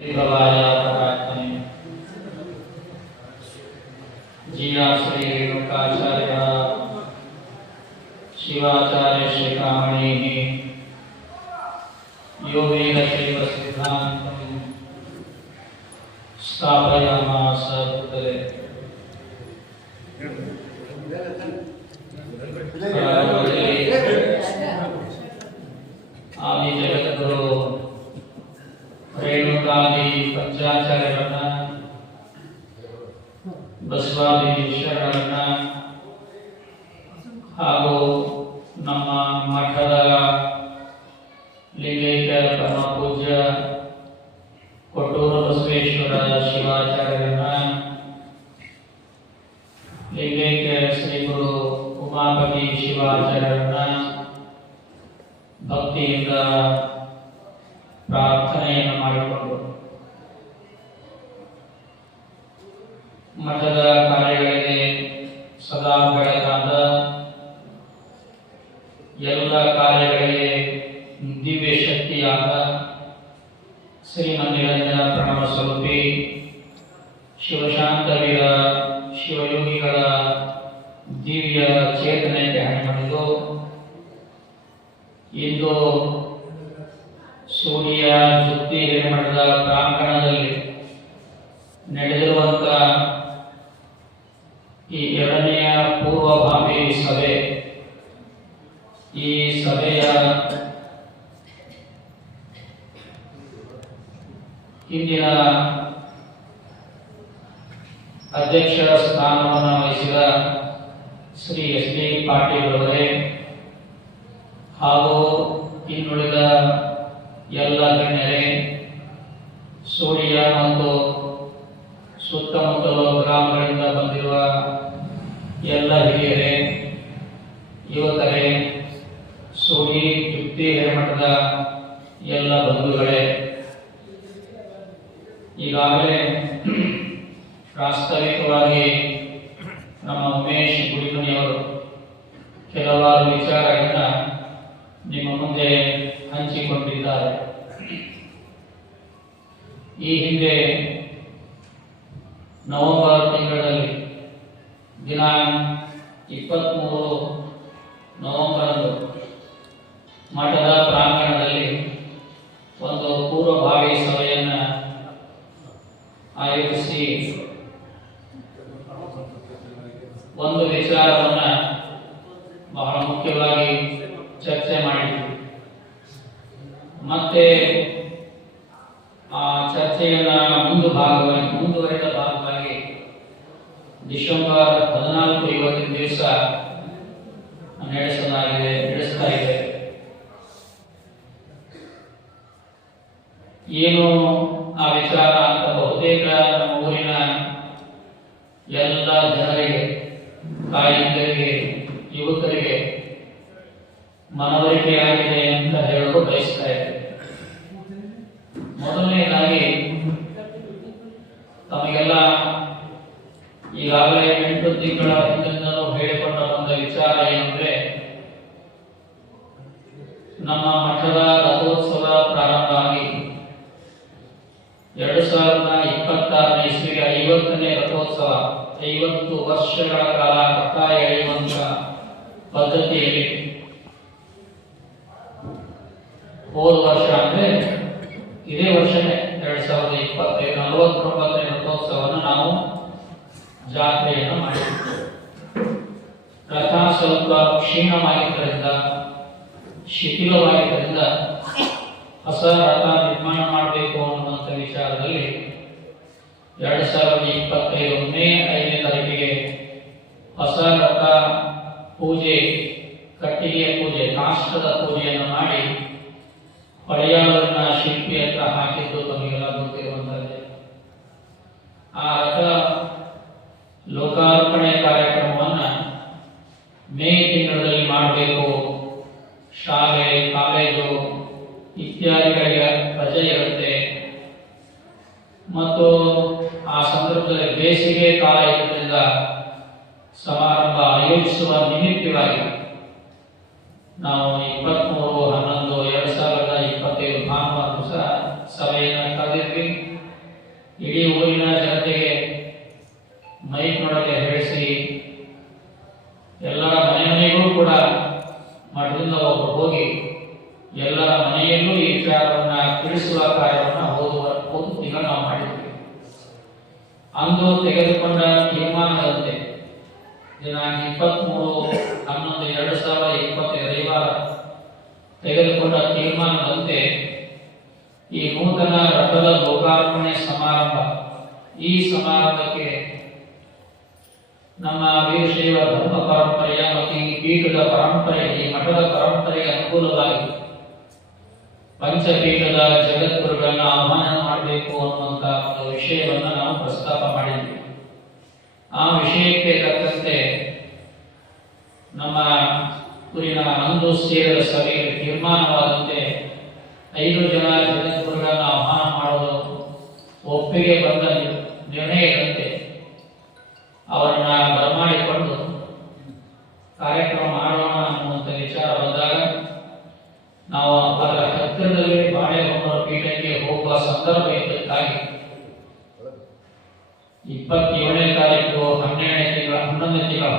भवाय प्रार्थने जिया श्री रेणुकाचार्य शिवाचार्य शिखामणि यो वेदशैव सिद्धान्तं स्थापयामास भूतले आदि जगद्गुरु ರೇಣುಕಾದಿ ಪಂಚಾಚಾರ್ಯರನ್ನ ಬಸವಾದಿ ಶರಣರನ್ನ ಹಾಗೂ ನಮ್ಮ ಮಠದ ಲಿಂಗೈಕ್ಯ ಪರಮ ಪೂಜ್ಯ ಕೊಟ್ಟೂರು ಬಸವೇಶ್ವರ ಶಿವಾಚಾರ್ಯರನ್ನ ಲಿಂಗೈಕ್ಯ ಶ್ರೀ ಗುರು ಉಮಾಪತಿ ಶಿವಾಚಾರ್ಯರನ್ನ ಭಕ್ತಿಯಿಂದ ಪ್ರಾರ್ಥನೆಯನ್ನು ಮಾಡಿಕೊಂಡು ಮಠದ ಕಾರ್ಯಗಳಿಗೆ ಸದಾ ಬೆಳಗಾದ ಎಲ್ಲ ಕಾರ್ಯಗಳಿಗೆ ದಿವ್ಯ ಶಕ್ತಿಯಾದ ಶ್ರೀಮನ್ನಿರಂಜನ ಪ್ರಣವ ಸ್ವರೂಪಿ ಶಿವಶಾಂತವೀರ ಶಿವಯೋಗಿಗಳ ದಿವ್ಯ ಚೇತನಕ್ಕೆ ಹಣಿಮಣಿದು ಇಂದು ಸೂರ್ಯ ಜುತ್ತಿ ಹಿರೇಮಠದ ಪ್ರಾಂಗಣದಲ್ಲಿ ನಡೆದಿರುವಂತ ಈ ಎರಡನೆಯ ಪೂರ್ವಭಾವಿ ಸಭೆ, ಈ ಸಭೆಯ ಹಿಂದಿನ ಅಧ್ಯಕ್ಷ ಸ್ಥಾನವನ್ನು ವಹಿಸಿದ ಶ್ರೀ ಎಸ್ ಡಿ ಪಾಟೀಲ್ ಅವರೇ ಹಾಗೂ ಇನ್ನುಳಿದ ಎಲ್ಲ ಗಣ್ಯರೇ, ಸೂರ್ಯ ಮತ್ತು ಸುತ್ತಮುತ್ತಲ ಗ್ರಾಮಗಳಿಂದ ಬಂದಿರುವ ಎಲ್ಲ ಹಿರಿಯರೇ, ಯುವಕರೇ, ಸೂರಿ ಜುತ್ತಿ ಹಿರೇಮಠದ ಎಲ್ಲ ಬಂಧುಗಳೇ, ಈಗಾಗಲೇ ಪ್ರಾಸ್ತಾವಿಕವಾಗಿ ನಮ್ಮ ಉಮೇಶ್ ಗುಡಿಮನಿಯವರು ಕೆಲವಾರು ವಿಚಾರಗಳನ್ನ ನಿಮ್ಮ ಮುಂದೆ ಹಂಚಿಕೊಂಡಿದ್ದಾರೆ. ಈ ಹಿಂದೆ ನವೆಂಬರ್ ತಿಂಗಳಲ್ಲಿ ದಿನಾಂಕ 23 ನವೆಂಬರ್ ಮಠದ ಪ್ರಾಂಗಣದಲ್ಲಿ ಒಂದು ಪೂರ್ವಭಾವಿ ಸಭೆಯನ್ನು ಆಯೋಜಿಸಿ ಒಂದು ವಿಚಾರವನ್ನ ಬಹಳ ಮುಖ್ಯವಾಗಿ ಚರ್ಚೆ ಮಾಡಿದ್ವಿ. ಮತ್ತೆ ಆ ಚರ್ಚೆಯನ್ನ ಮುಂದುವರೆದ ಭಾಗವಾಗಿ ಡಿಸೆಂಬರ್ 14 ಇವತ್ತಿನ ದಿವಸ ನಡೆಸ್ತಾ ಇದೆ. ಏನು ಆ ವಿಚಾರ ಅಂತ ಬಹುತೇಕ ನಮ್ಮ ಊರಿನ ಎಲ್ಲ ಜನರಿಗೆ, ತಾಯಂದಿರಿಗೆ, ಯುವಕರಿಗೆ ಮನವರಿಕೆ ಆಗಿದೆ ಅಂತ ಹೇಳಲು ಬಯಸ್ತಾ ಇದೆ. ಮೊದಲನೇದಾಗಿ ತಮಗೆಲ್ಲ ಈಗಾಗಲೇ 8 ತಿಂಗಳ ಹಿಂದಿನಿಂದಲೂ ಹೇಳಿಕೊಂಡ ಒಂದು ವಿಚಾರ ಏನಂದ್ರೆ, ನಮ್ಮ ಮಠದ ರಥೋತ್ಸವ ಪ್ರಾರಂಭ ಆಗಿ 2026ನೇ ಇಸ್ವಿಗೆ 50ನೇ ರಥೋತ್ಸವ, 50 ವರ್ಷಗಳ ಕಾಲ ರಥ ಎಳೆಯುವಂತ ಪದ್ಧತಿಯಲ್ಲಿ ಹೋದ ವರ್ಷ ಅಂದ್ರೆ ಇದೇ ವರ್ಷನೇ 2025 49ನೇ ರಥೋತ್ಸವವನ್ನು ನಾವು ಜಾತ್ರೆಯನ್ನು ಮಾಡಿದ್ವಿ. ರಥ ಸ್ವಲ್ಪ ಕ್ಷೀಣವಾಗಿದ್ದರಿಂದ, ಶಿಥಿಲವಾಗಿದ್ದರಿಂದ ಹೊಸ ರಥ ನಿರ್ಮಾಣ ಮಾಡಬೇಕು ಅನ್ನುವಂಥ ವಿಚಾರದಲ್ಲಿ 2025 ಮೇ 5ನೇ ತಾರೀಕಿಗೆ ಹೊಸ ರಥ ಪೂಜೆ, ಕಟ್ಟಿಗೆಯ ಪೂಜೆ, ಕಾಷ್ಟದ ಪೂಜೆಯನ್ನು ಮಾಡಿ ಹೊಳೆಯಾಳನ್ನ ಶಿಲ್ಪಿ ಹತ್ರ ಹಾಕಿದ್ದು ತಮಗೆಲ್ಲ ಗೊತ್ತಿರುವಂತದ್ದೇ. ಆ ರಥ ಲೋಕಾರ್ಪಣೆ ಕಾರ್ಯಕ್ರಮವನ್ನ ಮೇ ತಿಂಗಳಲ್ಲಿ ಮಾಡಬೇಕು, ಶಾಲೆ, ಕಾಲೇಜು ಇತ್ಯಾದಿಗಳಿಗೆ ರಜೆ ಇರುತ್ತೆ ಮತ್ತು ಆ ಸಂದರ್ಭದಲ್ಲಿ ಬೇಸಿಗೆ ಕಾಲ ಇರುವುದರಿಂದ ಸಮಾರಂಭ ಆಯೋಜಿಸುವ ನಿಮಿತ್ತವಾಗಿ ನಾವು 23/11/2025 ಭಾನುವಾರ ದಿವಸ ಸಭೆಯನ್ನು ಕರೆದಿದ್ವಿ. ಇಡೀ ಊರಿನ ಜನತೆಗೆ ಮೈಕ್ನೊಳಗೆ ಹೇಳಿಸಿ ಎಲ್ಲರ ಮನೆಗೂ ಕೂಡ ಮಠದಿಂದ ಒಬ್ಬರು ಹೋಗಿ ಎಲ್ಲರ ಮನೆಯಲ್ಲೂ ಈ ವಿಚಾರವನ್ನ ತಿಳಿಸುವ ಕಾರ್ಯವನ್ನ ಓದು ಈಗ ನಾವು ಮಾಡಿದ್ವಿ. ಅಂದು ತೆಗೆದುಕೊಂಡ ತೀರ್ಮಾನದಂತೆ ದಿನಾಂಕ 23/11/2020 ರವಿವಾರ ತೆಗೆದುಕೊಂಡ ತೀರ್ಮಾನದಂತೆ ಈ ನೂತನ ರಥದ ಲೋಕಾರ್ಪಣೆ ಸಮಾರಂಭ, ಈ ಸಮಾರಂಭಕ್ಕೆ ನಮ್ಮ ವೀರಶೈವ ಧರ್ಮ ಪರಂಪರೆಯ ಮತ್ತು ಈ ಪೀಠದ ಪರಂಪರೆ, ಈ ಮಠದ ಪರಂಪರೆಗೆ ಅನುಕೂಲವಾಗಿ ಪಂಚಪೀಠದ ಜಗದ್ಗುರುಗಳನ್ನ ಆಹ್ವಾನ ಮಾಡಬೇಕು ಅನ್ನುವಂತ ಒಂದು ವಿಷಯವನ್ನ ನಾವು ಪ್ರಸ್ತಾಪ ಮಾಡಿದ್ವಿ. ಆ ವಿಷಯಕ್ಕೆ ತಕ್ಕಂತೆ ನಮ್ಮ ಊರಿನ ಅಂದು ಸೇರಿದ ಸಭೆಯಲ್ಲಿ ತೀರ್ಮಾನವಾದಂತೆ 5 ಜನ ಜಗದ್ಗುರುಗಳನ್ನ ಆಹ್ವಾನ ಮಾಡೋದು ಒಪ್ಪಿಗೆ ಬಂದ ನಿರ್ಣಯದಂತೆ ಅವರನ್ನ ಬರಮಾಡಿಕೊಂಡು ಕಾರ್ಯಕ್ರಮ ಮಾಡೋಣ ಅನ್ನುವಂಥ ವಿಚಾರ ಬಂದಾಗ ನಾವು ಅದರ ಹತ್ತಿರದಲ್ಲಿ ಬಾಳೆಹೊನ್ನೂರ ಪೀಠಕ್ಕೆ ಹೋಗುವ ಸಂದರ್ಭ ಇದ್ದಕ್ಕಾಗಿ 27ನೇ ತಾರೀಕು 11ನೇ ತಿಂಗಳ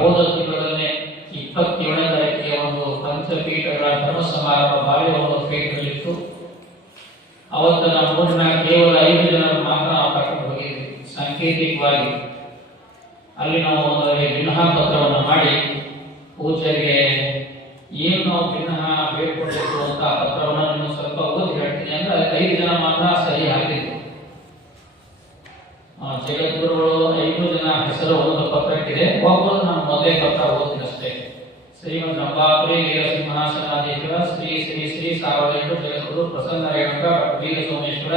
ಹೋದ ತಿಂಗಳಲ್ಲೇ 27ನೇ ತಾರೀಕಿಗೆ ಒಂದು ಪಂಚಪೀಠಗಳ ಧರ್ಮ ಸಮಾರಂಭ ಬಾಳೆಹೊನ್ನೂರ ಪೀಠದಲ್ಲಿತ್ತು. ಅವತ್ತು ನಮ್ಮ ಊರಿನ ಕೇವಲ 5 ಜನರು ಮಾತ್ರ ನಾವು ಕರ್ಕೊಂಡು ಹೋಗಿದ್ವಿ. ಸಾಂಕೇತಿಕವಾಗಿ ಅಲ್ಲಿ ನಾವು ಒಂದು ವಿನಃ ಪತ್ರವನ್ನು ಮಾಡಿ ಪೂಜೆಗೆ ಏನು ನಾವು ವಿನಃ ಬೇಡ್ಕೊಳ್ಬೇಕು ಅಂತ ಪತ್ರವನ್ನು ನೀವು ಸ್ವಲ್ಪ ಓದಿ ಹೇಳ್ತೀನಿ ಅಂದ್ರೆ ಅದಕ್ಕೆ 5 ಜನ ಮಾತ್ರ ಸಹಿ ಹಾಕಿದ್ರು. ಜಗದ್ಗುರುಗಳು 5 ಜನ ಹೆಸರು ಒಂದು ಪತ್ರಕ್ಕಿದೆ. ಒಬ್ಬರು ನಾನು ಮೊದಲೇ ಪತ್ರ ಓದ್ತೀನಿ ಅಷ್ಟೇ. ಶ್ರೀಮದ್ ರಂಭಾಪುರಿ ವೀರ ಸಿಂಹಾಸನಾಧೀಶ್ವರ ಶ್ರೀ ಶ್ರೀ ಶ್ರೀ ಸಾರ್ವಜನಿಕ ಜಗದ್ಗುರು ಪ್ರಸನ್ನ ರೇಣುಕ ವೀರ ಸೋಮೇಶ್ವರ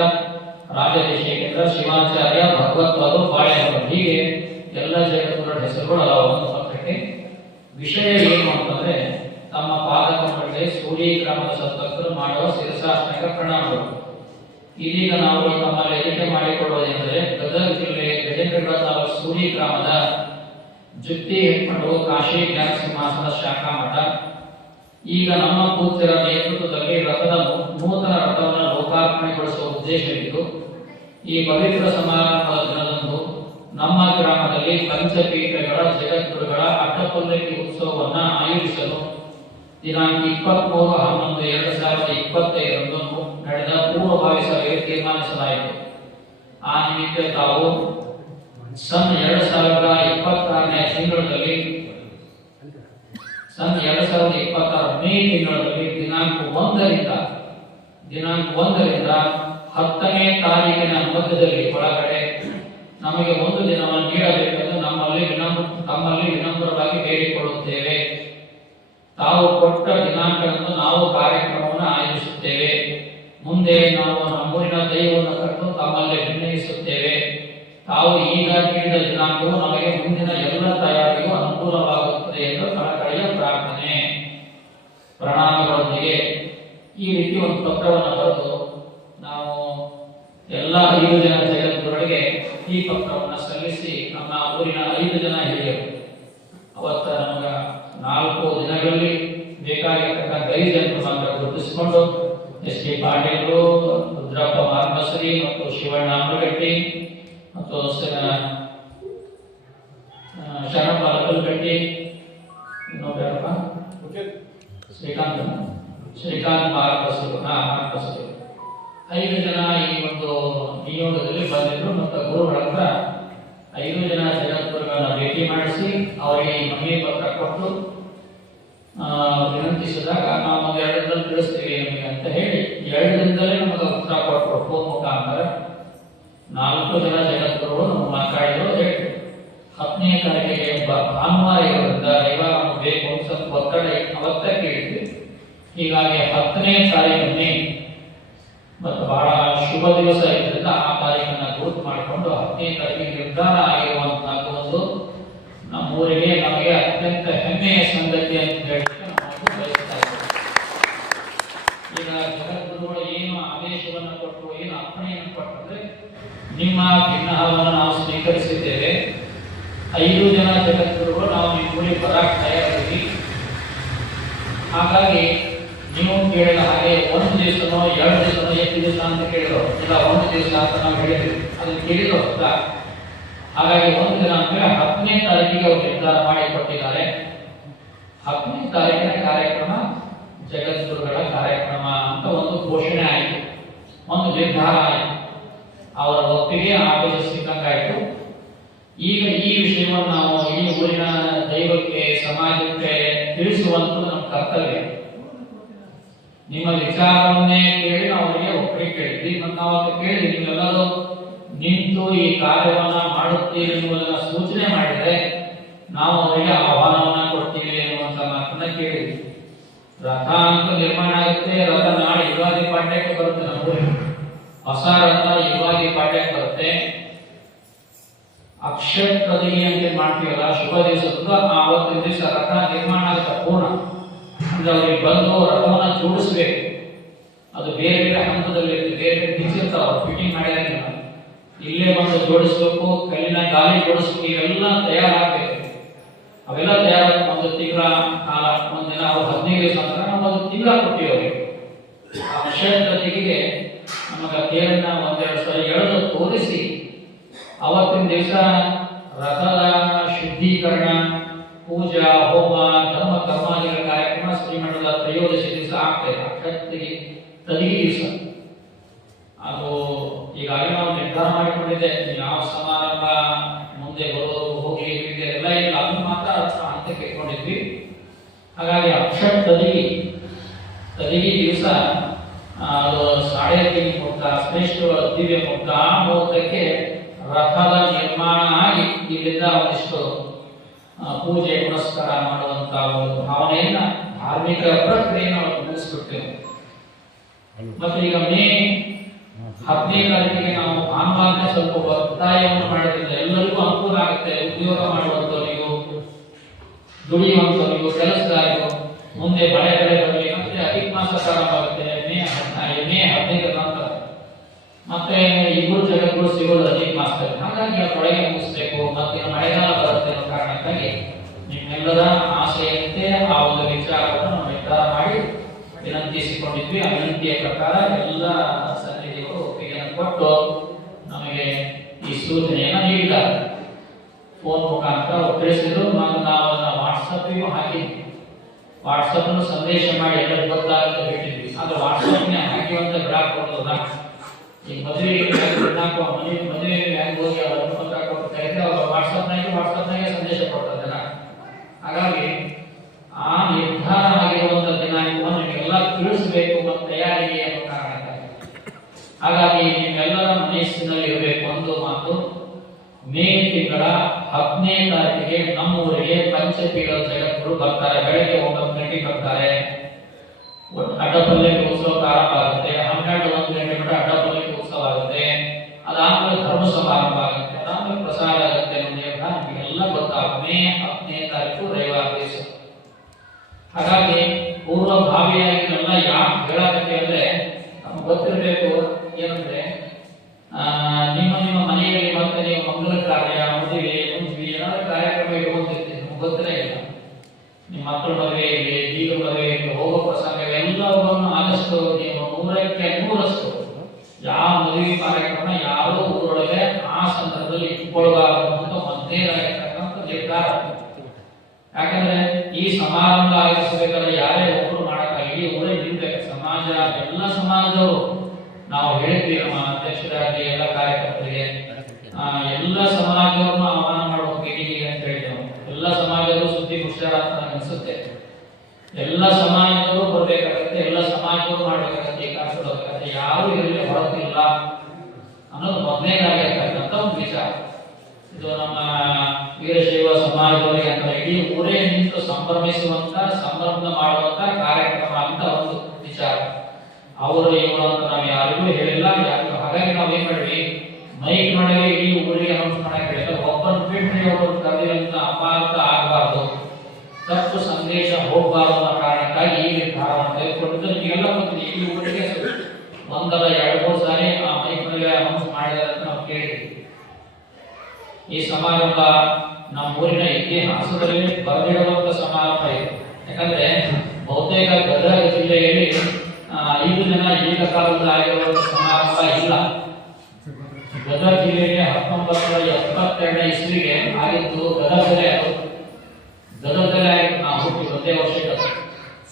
ರಾಜದೇಶೇಂದ್ರ ಶಿವಾಚಾರ್ಯ ಭಗವತ್ಪಾದರು ಬಾಳೆಹೊನ್ನೂರು, ಹೀಗೆ ಎಲ್ಲ ಜಗದ್ಗುರುಗಳ ಹೆಸರುಗಳು ಅದಾವ ಒಂದು ಪತ್ರಕ್ಕೆ. ವಿಷಯ ಏನು ಅಂತಂದ್ರೆ ತಮ್ಮ ಪಾದಕಮಂಡಳಿ ಸೂರಿ ಗ್ರಾಮದ ಸಂತಕರು ಮಾಡುವ ಶಿರಸಾಷ್ಟಾಂಗ ಪ್ರಣಾಮಗಳು. ಇದೀಗ ನಾವು ತಮ್ಮಲ್ಲಿ ಎಚ್ಚರಿಕೆ ಮಾಡಿಕೊಳ್ಳುವುದೆಂದರೆ ಗದಗ ಜಿಲ್ಲೆ ಗಜೇಂದ್ರಗಢ ತಾಲೂಕು ಸೂರಿ ಗ್ರಾಮದ ಜುತ್ತಿ ಹೆಟ್ಮಂಡು ಕಾಶಿ ಜ್ಞಾನ ಸಿಂಹಾಸನ ಶಾಖಾ ಮಠ ಈಗ ನಮ್ಮ ಪೂಜ್ಯರ ನೇತೃತ್ವದಲ್ಲಿ ರಥದ ನೂತನ ರಥವನ್ನು ಲೋಕಾರ್ಪಣೆಗೊಳಿಸುವ ಉದ್ದೇಶವಿದ್ದು ಈ ಪವಿತ್ರ ಸಮಾರಂಭದ ದಿನದಂದು ನಮ್ಮ ಗ್ರಾಮದಲ್ಲಿ ಪಂಚಪೀಠಗಳ ಜಗದ್ಗುರುಗಳ ಅಡ್ಡಪಲ್ಲಕ್ಕಿ ಉತ್ಸವವನ್ನ ಆಯೋಜಿಸಲು ದಿನಾಂಕ 23/11/2025 ನಡೆದ ಪೂರ್ವಭಾವಿ ಸಭೆಯಲ್ಲಿ ತೀರ್ಮಾನಿಸಲಾಯಿತು. ಆ ನಿಮಿತ್ತ ತಾವು ಸನ್ 2026ನೇ ತಿಂಗಳಲ್ಲಿ 2026 ಮೇ ತಿಂಗಳಲ್ಲಿ ದಿನಾಂಕ 1ರಿಂದ 10ನೇ ತಾರೀಕಿನ ಮಧ್ಯದಲ್ಲಿ ಒಳಗಡೆ ನಮಗೆ ಒಂದು ದಿನವನ್ನು ನೀಡಬೇಕೆಂದು ತಮ್ಮಲ್ಲಿ ವಿನಮ್ರವಾಗಿ ಬೇಡಿಕೊಳ್ಳುತ್ತೇವೆ. ತಾವು ಕೊಟ್ಟ ದಿನಾಂಕದಂದು ನಾವು ಕಾರ್ಯಕ್ರಮವನ್ನು ಆಯೋಜಿಸುತ್ತೇವೆ. ಮುಂದೆ ನಾವು ನಮ್ಮೂರಿನ ದೈವವನ್ನು ಕರೆದು ತಮ್ಮಲ್ಲಿ ನಿರ್ಣಯಿಸುತ್ತೇವೆ. ತಾವು ಈಗ ನೀಡಿದ ದಿನಾಂಕವು ನಮಗೆ ಮುಂದಿನ ಎಲ್ಲ ತಯಾರಿಗೂ ಅನುಕೂಲವಾಗುತ್ತದೆ ಎಂದು ಕಳಕಳಿಯ ಪ್ರಾರ್ಥನೆ ಪ್ರಣಾಮಗಳೊಂದಿಗೆ ಈ ರೀತಿ ಒಂದು ಪತ್ರವನ್ನು ಬರೆದು ನಾವು ಎಲ್ಲ 5 ಜನ ಜಗದ್ಗುರುಗಳಿಗೆ ಈ ಪತ್ರವನ್ನು ಸಲ್ಲಿಸಿ ನಮ್ಮ ಊರಿನ 5 ಜನ ಹಿರಿಯರು ಅವತ್ತ ನಮಗ 4 ದಿನಗಳಲ್ಲಿ ಬೇಕಾಗಿರ್ತಕ್ಕಂಥ 5 ಜನರು ಮಾತ್ರ ಗುರುತಿಸಿಕೊಂಡು ಎಸ್ ಕೆ ಪಾಟೀಲರು, ರುದ್ರಪ್ಪ ಮಾರ್ಗಸರಿ ಮತ್ತು ಶಿವಣ್ಣ ಅಮರಗಟ್ಟಿ ಮತ್ತು ಶರಣಪ್ಪ ಲಕಲ್ಗಟ್ಟಿ, ಇನ್ನೊಬ್ಬರಪ್ಪ ಶ್ರೀಕಾಂತ್ ಮಾರ್ಗಸರು 5 ಜನ ಈ ಒಂದು ನಿಯೋಗದಲ್ಲಿ ಬಂದಿದ್ರು. ಮತ್ತು ಗುರುಗಳ ಹತ್ರ 5 ಜನ ಜಗದ್ಗುರುಗಳನ್ನ ಭೇಟಿ ಮಾಡಿಸಿ ಅವರಿಗೆ ಈ ಮನವಿ ಪತ್ರ ಕೊಟ್ಟು ವಿನಂತಿಸಿದಾಗ ನಾವು ಒಂದು 2 ದಿನದಲ್ಲಿ ತಿಳಿಸ್ತೀವಿ ನಿಮಗೆ ಅಂತ ಹೇಳಿ 2 ದಿನದಲ್ಲೇ ನಮಗೆ ಉತ್ತರ ಕೊಟ್ಟರು ಫೋನ್ ಮುಖಾಂತರ. 4 ಜನ ಜಗದ್ಗುರುಗಳು ನಮ್ಗೆ ಮಾತಾಡಿದ್ರು. 10ನೇ ತಾರೀಕಿಗೆ ಭಾನುವಾರ ಇರೋದ್ರಿಂದ ಇವಾಗ ನಮ್ಗೆ ಬೇಕು ಅಂತ ಸ್ವಲ್ಪ ಒತ್ತಡ ಅವತ್ತ ಕೇಳಿದ್ವಿ. ಹೀಗಾಗಿ 10ನೇ ತಾರೀಕನ್ನೇ ಮತ್ತು ಬಹಳ ಶುಭ ದಿವಸ ಇದ್ರಿಂದ ಆ ತಾರೀಕನ್ನ ಗುರುತು ಮಾಡಿಕೊಂಡು 10ನೇ ತಾರೀಕಿಗೆ ನಿರ್ಧಾರ ಆಗಿರುವಂತಹ ಒಂದು ನಮ್ಮೂರಿಗೆ ನಮಗೆ ಅತ್ಯಂತ ಹೆಮ್ಮೆಯ ಸಂಗತಿ ಅಂತ ಹೇಳಲಿಕ್ಕೆ ನಾವು ಬಯಸ್ತಾ ಇದ್ದೇವೆ. ಈಗ ಜಗದ್ಗುರುಗಳು ಏನು ಆದೇಶವನ್ನು ಕೊಟ್ಟರು, ಏನು ಅಪ್ಪಣೆಯನ್ನು ಕೊಟ್ಟರೆ ನಿಮ್ಮ ಭಿನ್ನಹವನ್ನು ನಾವು ಸ್ವೀಕರಿಸಿದ್ದೇವೆ. 5 ಜನ ಜಗದ್ಗುರುಗಳು ನಾವು ನಿಮ್ಮ ಊರಿಗೆ ಬರಕ್ಕೆ ತಯಾರಿದ್ದೀವಿ. ಹಾಗಾಗಿ ನೀವು ಕೇಳಿದ ಹಾಗೆ ಒಂದು ದಿವಸನೋ 2 ದಿವಸನೋ ಎಷ್ಟು ದಿವಸ ಅಂತ ಕೇಳಿದ್ರು, ಇಲ್ಲ 1 ದಿವಸ ಅಂತ ನಾವು ಹೇಳಿದ್ವಿ, ಅದನ್ನು ಕೇಳಿದ್ರು ಅಂತ. ಹಾಗಾಗಿ ಒಂದು ದಿನ ಅಂದ್ರೆ 10ನೇ ತಾರೀಕಿಗೆ ಅವರು ನಿರ್ಧಾರ ಮಾಡಿ ಕೊಟ್ಟಿದ್ದಾರೆ. 10ನೇ ತಾರೀಕಿನ ಕಾರ್ಯಕ್ರಮ ಜಗದ್ಗುರುಗಳ ಕಾರ್ಯಕ್ರಮ ಅಂತ ಒಂದು ಘೋಷಣೆ ಆಯಿತು, ಒಂದು ನಿರ್ಧಾರ ಆಯಿತು, ಅವರ ಒಪ್ಪಿಗೆ ಆದೇಶ ಸಿಕ್ಕಂಗಾಯಿತು. ಈಗ ಈ ವಿಷಯವನ್ನು ನಾವು ಈ ಊರಿನ ದೈವಕ್ಕೆ ಸಮಾಜಕ್ಕೆ ತಿಳಿಸುವಂಥದ್ದು ನಮ್ಮ ಕರ್ತವ್ಯ. ನಿಮ್ಮ ವಿಚಾರವನ್ನೇ ಕೇಳಿ ನಾವು ಅವರಿಗೆ ಒಪ್ಪಿಗೆ ಕೇಳಿದ್ವಿ, ಮತ್ತು ನಾವು ಅದನ್ನು ಕೇಳಿ ನೀವೆಲ್ಲರೂ ನಿಂತು ಈ ಕಾರ್ಯವನ್ನ ಮಾಡುತ್ತೀರಿ ಎನ್ನುವುದನ್ನು ಸೂಚನೆ ಮಾಡಿದರೆ ನಾವು ಅವರಿಗೆ ಆಹ್ವಾನವನ್ನ ಕೊಡ್ತೀವಿ ಎನ್ನುವಂತ ಮಾತನ್ನ ಕೇಳಿದ್ವಿ. ರಥ ಅಂತ ನಿರ್ಮಾಣ ಆಗುತ್ತೆ, ರಥ ನಾಳೆ ಯುಗಾದಿ ಪಾಠ್ಯಕ್ಕೆ ಬರುತ್ತೆ, ನಮ್ಮ ಹೊಸ ರಥ ಯುಗಾದಿ ಪಾಠ್ಯಕ್ಕೆ ಬರುತ್ತೆ. ಅಕ್ಷಯ ತೃತೀಯ ಅಂತ ಮಾಡ್ತೀವಲ್ಲ, ಶುಭ ದಿವಸದ ಆವತ್ತಿನ ದಿವಸ ರಥ ನಿರ್ಮಾಣ ಆಗುತ್ತೆ ಪೂರ್ಣ. ಅಂದ್ರೆ ಅವ್ರಿಗೆ ಬಂದು ರಥವನ್ನ ಜೋಡಿಸ್ಬೇಕು, ಅದು ಬೇರೆ ಬೇರೆ ಹಂತದಲ್ಲಿ ಬೇರೆ ಬೇರೆ ದಿಕ್ಕಿರ್ತಾವ, ಫಿಟ್ಟಿಂಗ್ ಮಾಡಿರಂಗಿಲ್ಲ, ಇಲ್ಲೇ ಬಂದು ಜೋಡಿಸ್ಬೇಕು, ಕಲ್ಲಿನ ಗಾಲಿ ಜೋಡಿಸ್ಬೇಕು, ಇವೆಲ್ಲ ತಯಾರಾಗಬೇಕು. ಅವೆಲ್ಲ ತಯಾರ ಒಂದು ತಿಂಗಳ ಕಾಲ, ಒಂದಿನ ಅವ್ರು 15 ದಿವಸ ಅಂತ ನಾವು ಒಂದು ತಿಂಗಳ ಕೊಟ್ಟಿವಿ ಅವರಿಗೆ. ಅಕ್ಷಯ ತೃತೀಯೆಗೆ ನಮಗೆ ತೇರನ್ನ 1-2 ಸಲ ಎಳೆದು ತೋರಿಸಿ ಅವತ್ತಿನ ದಿವಸ ರಥದ ಶುದ್ಧೀಕರಣ, ಪೂಜಾ, ಹೋಮ, ಧರ್ಮ ಕರ್ಮಾದಿಗಳ ಕಾರ್ಯಕ್ರಮ ಶ್ರೀಮಠದ ತ್ರಯೋದಶಿ ದಿವಸ ಆಗ್ತದೆ. ಅಕ್ಷಯ ತದಿಗೆ ದಿವಸ ಅದು ಈಗಾಗಲೇ ನಾವು ನಿರ್ಧಾರ ಮಾಡಿಕೊಂಡಿದ್ದೆ, ಯಾವ ಸಮಾರಂಭ ಮುಂದೆ ಬರೋದು ಹೋಗಿ ಎಲ್ಲ ಇಲ್ಲ, ಅದನ್ನು ಮಾತ್ರ ಹಂತಕ್ಕೆ ಇಟ್ಕೊಂಡಿದ್ವಿ. ಹಾಗಾಗಿ ಅಕ್ಷಯ ತದಿಗೆ ದಿವಸ ಅದು 3:30 ಮುಹೂರ್ತ, ಶ್ರೇಷ್ಠ ದಿವ್ಯ ಮುಹೂರ್ತ, ಆ ಮುಹೂರ್ತಕ್ಕೆ ರಥದ ನಿರ್ಮಾಣ ಆಗಿ ಇಲ್ಲಿಂದ ಒಂದಿಷ್ಟು ಪೂಜೆ ಪುರಸ್ಕಾರ ಮಾಡುವಂತ ಒಂದು ಭಾವನೆಯನ್ನ, ಧಾರ್ಮಿಕ ಪ್ರಕ್ರಿಯೆಯನ್ನು ಮುಗಿಸ್ಬಿಡ್ತೇವೆ. ಮತ್ತೆ ಈಗ ಮೇ 10ನೇ ತಾರೀಕಿಗೆ ನಾವು ಭಾನುವಾರ ಸ್ವಲ್ಪ ಒತ್ತಾಯವನ್ನು ಮಾಡಿದ್ರೆ ಎಲ್ಲರಿಗೂ ಅನುಕೂಲ ಆಗುತ್ತೆ. ಉದ್ಯೋಗ ಮಾಡುವಂತವರಿಗೂ, ದುಡಿಯುವಂತವರಿಗೂ, ಕೆಲಸಗಾರರಿಗೂ ಮುಂದೆ ಮಳೆ ಬೆಳೆ ಬರಲಿ, ಮತ್ತೆ ಅಧಿಕ ಮಾಸ ಪ್ರಾರಂಭ ಆಗುತ್ತೆ ಮೇ 15 ನಂತರ, ಮತ್ತೆ ಇಬ್ಬರು ಜಗಗಳು ಸಿಗೋದು ಅಧಿಕ ಮಾಸದಲ್ಲಿ. ಹಾಗಾಗಿ ಅದರೊಳಗೆ ಮುಗಿಸ್ಬೇಕು, ಮತ್ತೆ ಮಳೆಗಾಲ ಬರುತ್ತೆ ಅನ್ನೋ ಕಾರಣಕ್ಕಾಗಿ ನಿಮ್ಮೆಲ್ಲರ ಆಸೆಯಂತೆ ಆ ಒಂದು ವಿಚಾರವನ್ನು ನಾವು ನಿರ್ಧಾರ ಮಾಡಿ ವಿನಂತಿಸಿಕೊಂಡಿದ್ವಿ. ಆ ವಿನಂತಿಯ ಪ್ರಕಾರ ಎಲ್ಲ ಸನ್ನಿಧಿಗಳು ಒಪ್ಪಿಗೆಯನ್ನು ಕೊಟ್ಟು ನಮಗೆ ಈ ಸೂಚನೆಯನ್ನು ನೀಡಿದ್ದಾರೆ. ಫೋನ್ ಮುಖಾಂತರ ತಿಳಿಸಿದ್ರು, ನಾವು ಅದನ್ನ ವಾಟ್ಸಪ್ಪಿಗೂ ಹಾಕಿದ್ವಿ. ವಾಟ್ಸಪ್ ಅನ್ನು ಸಂದೇಶ ಮಾಡಿ ಎಲ್ಲರಿಗೂ ಗೊತ್ತಾಗುತ್ತೆ ಬಿಟ್ಟಿದ್ವಿ. ಆದ್ರೆ ವಾಟ್ಸಪ್ನೇ ಹಾಕಿವಂತ ಬಿಡಾಕ್ ಕೊಡೋದಲ್ಲ. ಈಗ ಮದುವೆ ಹೋಗಿ ಅವರನ್ನು ಪತ್ರ ಕೊಡ್ತಾ ಇದ್ರೆ ಅವರು ವಾಟ್ಸಪ್ನಾಗೆ ಸಂದೇಶ ಕೊಡ್ತಾರೆ. ಹಾಗಾಗಿ ಆ ನಿರ್ಧಾರ ಆಗಿರುವಂತ ದಿನಾಂಕವನ್ನು ನಿಮಗೆಲ್ಲ ತಿಳಿಸಬೇಕು ಮತ್ತು ತಯಾರಿಗೆ ಅನ್ನೋ ಕಾರಣಕ್ಕಾಗಿ. ಹಾಗಾಗಿ ನಿಮ್ಮೆಲ್ಲರ ಮನಸ್ಸಿನಲ್ಲಿ ಇರಬೇಕು ಒಂದು ಮಾತು, ಮೇ ತಿಂಗಳ 10ನೇ ತಾರೀಕಿಗೆ ನಮ್ಮೂರಿಗೆ ಪಂಚಪೀಠದ ಜಗದ್ಗುರು ಬರ್ತಾರೆ. ಬೆಳಗ್ಗೆ 9 ಗಂಟೆಗೆ ಬರ್ತಾರೆ. ಅಡ್ಡಪಲ್ಲಕ್ಕಿ ಉತ್ಸವ ಪ್ರಾರಂಭ ಆಗುತ್ತೆ. 12-1 ಗಂಟೆ ಮಟ್ಟ ಅಡ್ಡಪಲ್ಲಕ್ಕಿ ಉತ್ಸವ ಆಗುತ್ತೆ. ಅದಾದ್ಮೇಲೆ ಧರ್ಮ ಸಮಾರಂಭ ಆಗುತ್ತೆ. ಅದಾದ್ಮೇಲೆ ಪ್ರಸಾದ ಆಗುತ್ತೆ. ನಿಮಗೆಲ್ಲ ಗೊತ್ತಾಗುತ್ತೆ. 10ನೇ ತಾರೀಕು ರವಿವಾರ ದಿವಸ. ಹಾಗಾಗಿ ಪೂರ್ವಭಾವಿಯಾಗಿ ಎಲ್ಲ ಯಾಕೆ ಹೇಳಾಗುತ್ತೆ ಅಂದ್ರೆ ನಮ್ಗೆ ಗೊತ್ತಿರಬೇಕು ಏನಂದ್ರೆ, ನಿಮ್ಮ ಮನೆಯಲ್ಲಿ ಮತ್ತೆ ನೀವು ಮಂಗಲ ಕಾರ್ಯ, ಮದುವೆ ಏನಾದ್ರು ಕಾರ್ಯಕ್ರಮ ಇರುವಂತಿರ್ತೀವಿ, ನಮ್ಗೆ ಗೊತ್ತಿರೇ ಇಲ್ಲ. ನಿಮ್ಮ ಮಕ್ಕಳ ಮದುವೆ ಇರಲಿ, ಬೀಗ ಮದುವೆ ಇರಲಿ, ಹೋಗೋ ಪ್ರಸಂಗ ಎಲ್ಲವನ್ನು ಆದಷ್ಟು ನೀವು 100ಕ್ಕೆ 100ರಷ್ಟು ಯಾವ ಮದುವೆ ಕಾರ್ಯಕ್ರಮ ಯಾವ ಊರೊಳಗೆ ಆ ಸಂದರ್ಭದಲ್ಲಿ ಇಟ್ಕೊಳ್ಬಾರ್ದು ಮೊದಲೇದಾಗಿರ್ತಕ್ಕಂಥ ನಿರ್ಧಾರ. ಯಾಕಂದ್ರೆ ಈ ಸಮಾರಂಭ ಆಗಿಸಬೇಕಾದ್ರೆ ಯಾರೇ ಒಬ್ಬರು ಮಾಡಕ್ಕಾಗಿ ಇಡೀ ಊರೇ ನಿಲ್ಬೇಕು. ಸಮಾಜ, ಎಲ್ಲ ಸಮಾಜದವರು ನಾವು ಹೇಳಿದ್ವಿ ನಮ್ಮ ಅಧ್ಯಕ್ಷರಾಗಿ ಎಲ್ಲ ಕಾರ್ಯಕರ್ತರಿಗೆ, ಎಲ್ಲ ಸಮಾಜವನ್ನು ಆಹ್ವಾನ ಮಾಡುವ ಭೇಟಿಗೆ ಅಂತ ಹೇಳಿದೆವು. ಎಲ್ಲ ಸಮಾಜದವರು ಸುದ್ದಿ ಹುಷಾರ ಅಂತ ಅನಿಸುತ್ತೆ. ಎಲ್ಲ ಸಮಾಜದವರು ಬರ್ಬೇಕಾಗತ್ತೆ, ಎಲ್ಲ ಸಮಾಜದವರು ಮಾಡ್ಬೇಕಾಗತ್ತೆ, ಈ ಕಾರ್ಯಕ್ರಮ ಯಾರು ಇದರಲ್ಲಿ ಹೊರತಿಲ್ಲ ಅನ್ನೋದು ಮೊದಲನೇದಾಗಿರ್ತಕ್ಕಂಥ ಒಂದು ವಿಚಾರ. ಇದು ನಮ್ಮ ವೀರಶೈವ ಸಮಾಜದವರಿಗೆ ಅಂತ ಇಡೀ ಊರೇ ನಿಂತು ಸಂಭ್ರಮಿಸುವಂತ, ಸಂಭ್ರಮ ಮಾಡುವಂತ ಕಾರ್ಯಕ್ರಮ ಅಂತ ಒಂದು ವಿಚಾರ. ಅವರು ಇವರು ಅಂತ ನಾವು ಯಾರಿಗೂ ಹೇಳಿಲ್ಲ, ಯಾರಿಗೂ. ಹಾಗಾಗಿ ನಾವು ಏನ್ ಮಾಡಿದ್ವಿ, ಮೈಕ್ ನಡುವೆ ಇಡೀ ಊರಿಗೆ ಅನೌನ್ಸ್ ಮಾಡಕ್ ಹೇಳಿಲ್ಲ. ಒಬ್ಬರು ಬಿಟ್ಟರೆ ಒಬ್ಬರು ಕರೆಯುವಂತ ಅಪಾರ್ಥ ಆಗಬಾರ್ದು, ತಪ್ಪು ಸಂದೇಶ ಹೋಗಬಾರ್ದು ಅನ್ನೋ ಕಾರಣಕ್ಕಾಗಿ ಈ ನಿರ್ಧಾರವನ್ನು ತೆಗೆದುಕೊಂಡಿದ್ದು. ನಿಮಗೆಲ್ಲ ಗೊತ್ತಿದೆ, ಈ ಊರಿಗೆ 1-2 ಸಾರಿ ಆ ಮೈಕ್ ನಡುವೆ ಅನೌನ್ಸ್ ಮಾಡಿದ್ದಾರೆ ಅಂತ ನಾವು ಕೇಳಿದ್ವಿ. ಈ ಸಮಾರಂಭ ನಮ್ಮ ಊರಿನ ಇತಿಹಾಸದಲ್ಲಿ ಬರೆದಿಡುವಂತ ಸಮಾರಂಭ ಇದು. ಯಾಕಂದ್ರೆ ಬಹುತೇಕ ಗದಗ ಜಿಲ್ಲೆಯಲ್ಲಿ 5 ಜನ ಏಕಕಾಲದಲ್ಲಿ ಆಗಿರುವ ಸಮಾರಂಭ ಇಲ್ಲ. ಗದಗ ಜಿಲ್ಲೆಗೆ 1972 ಇಸ್ವಿಗೆ ಆಗಿದ್ದು ಗದಗದಲ್ಲೇ ಆಗಿತ್ತು. ನಾವು ಹುಟ್ಟಿ ಒಂದೇ ವರ್ಷಕ್ಕೆ,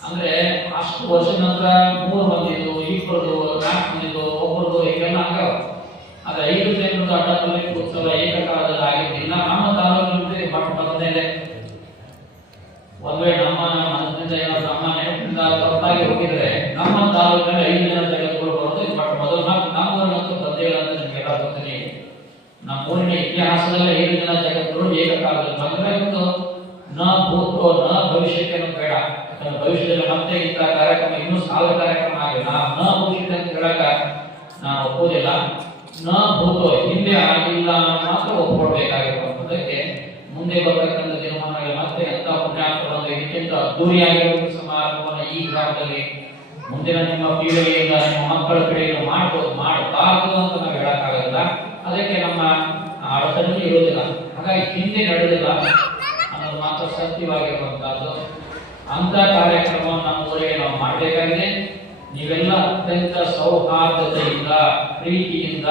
ಅಂದ್ರೆ ಅಷ್ಟು ವರ್ಷದ ನಂತರ 3 ಮಂದಿದು, 2, 4 ಮಂದಿದು, ಒಬ್ಬರದು ಹೀಗೆಲ್ಲ ಆಗ್ಯಾವ. ಆದ್ರೆ 5 ಜನರದ್ದು ಅಡ್ಡಪಲ್ಲಕ್ಕಿ ಉತ್ಸವ ಏಕಕಾಲದಲ್ಲಿ ಆಗಿದ್ದಿಲ್ಲ. ನಮ್ಮ ತಾಲೂಕಿನಲ್ಲಿ ಮೊದಲನೇ ಒಂದ್ ವೇಳೆ ನಮ್ಮ ಮನಸ್ಸಿನಿಂದ ನಮ್ಮ ನೆನಪಿನಿಂದ ತಪ್ಪಾಗಿ ಹೋಗಿದ್ರೆ ನಮ್ಮ ತಾಲೂಕಿನಲ್ಲಿ 5 ಜನ ಜಗದ್ಗುರು ಬರೋದು ಮೊದಲು. ನಮ್ಮೂರಿನಂತೂ ಬಂದಿಲ್ಲ ಅಂತ ನಿಮಗೆಲ್ಲ ಗೊತ್ತಿದೆ. ನಮ್ಮೂರಿನ ಇತಿಹಾಸದಲ್ಲಿ 5 ಜನ ಜಗದ್ಗುರು ಏಕಕಾಲದಲ್ಲಿ ಬಂದ್ರೆ ಮತ್ತು ನ ಭೂತೋ ನ ಭವಿಷ್ಯಕ್ಕೆ ಬೇಡ. ಭವಿಷ್ಯದಲ್ಲಿ ಮತ್ತೆ ಇಂಥ ಕಾರ್ಯಕ್ರಮ ಇನ್ನೂ 1000 ಕಾರ್ಯಕ್ರಮ ಆಗಿಲ್ಲ. ನ ಭವಿಷ್ಯಕ್ಕೆ ಅಂತ ಹೇಳಕ ನಾನು ಒಪ್ಪೋದಿಲ್ಲ. ನ ಭೂತೋ ಹಿಂದೆ ಆಗಿಲ್ಲ ಮಾತ್ರ ಒಪ್ಕೊಳ್ಬೇಕಾಗಿರುವಂತದಕ್ಕೆ ಮುಂದೆ ಬರ್ತಕ್ಕಂಥ ದಿನಮಾನಗಳಲ್ಲಿ ಮತ್ತೆ ಎಂತ ಪುಣ್ಯಾತ್ಮರನ್ನು ಇದಕ್ಕಿಂತ ಅದ್ದೂರಿಯಾಗಿರುವ ಸಮಾರಂಭವನ್ನು ಈ ಗ್ರಾಮದಲ್ಲಿ ಮುಂದಿನ ನಿಮ್ಮ ಪೀಳಿಗೆಯಿಂದ ನಿಮ್ಮ ಮಕ್ಕಳ ಕಡೆಯಿಂದ ಮಾಡಬಾರದು ಅಂತ ನಾವು ಹೇಳಕ್ಕಾಗಲ್ಲ. ಅದಕ್ಕೆ ನಮ್ಮ ಅಡತನೂ ಇರುವುದಿಲ್ಲ. ಹಾಗಾಗಿ ಹಿಂದೆ ನಡೆದಿಲ್ಲ ಅನ್ನೋದು ಮಾತ್ರ ಸತ್ಯವಾಗಿರುವಂತಹದ್ದು. ಅಂತ ಕಾರ್ಯಕ್ರಮವನ್ನು ನಮ್ಮ ಊರಿಗೆ ನಾವು ಮಾಡಬೇಕಾಗಿದೆ. ನೀವೆಲ್ಲ ಅತ್ಯಂತ ಸೌಹಾರ್ದತೆಯಿಂದ, ಪ್ರೀತಿಯಿಂದ,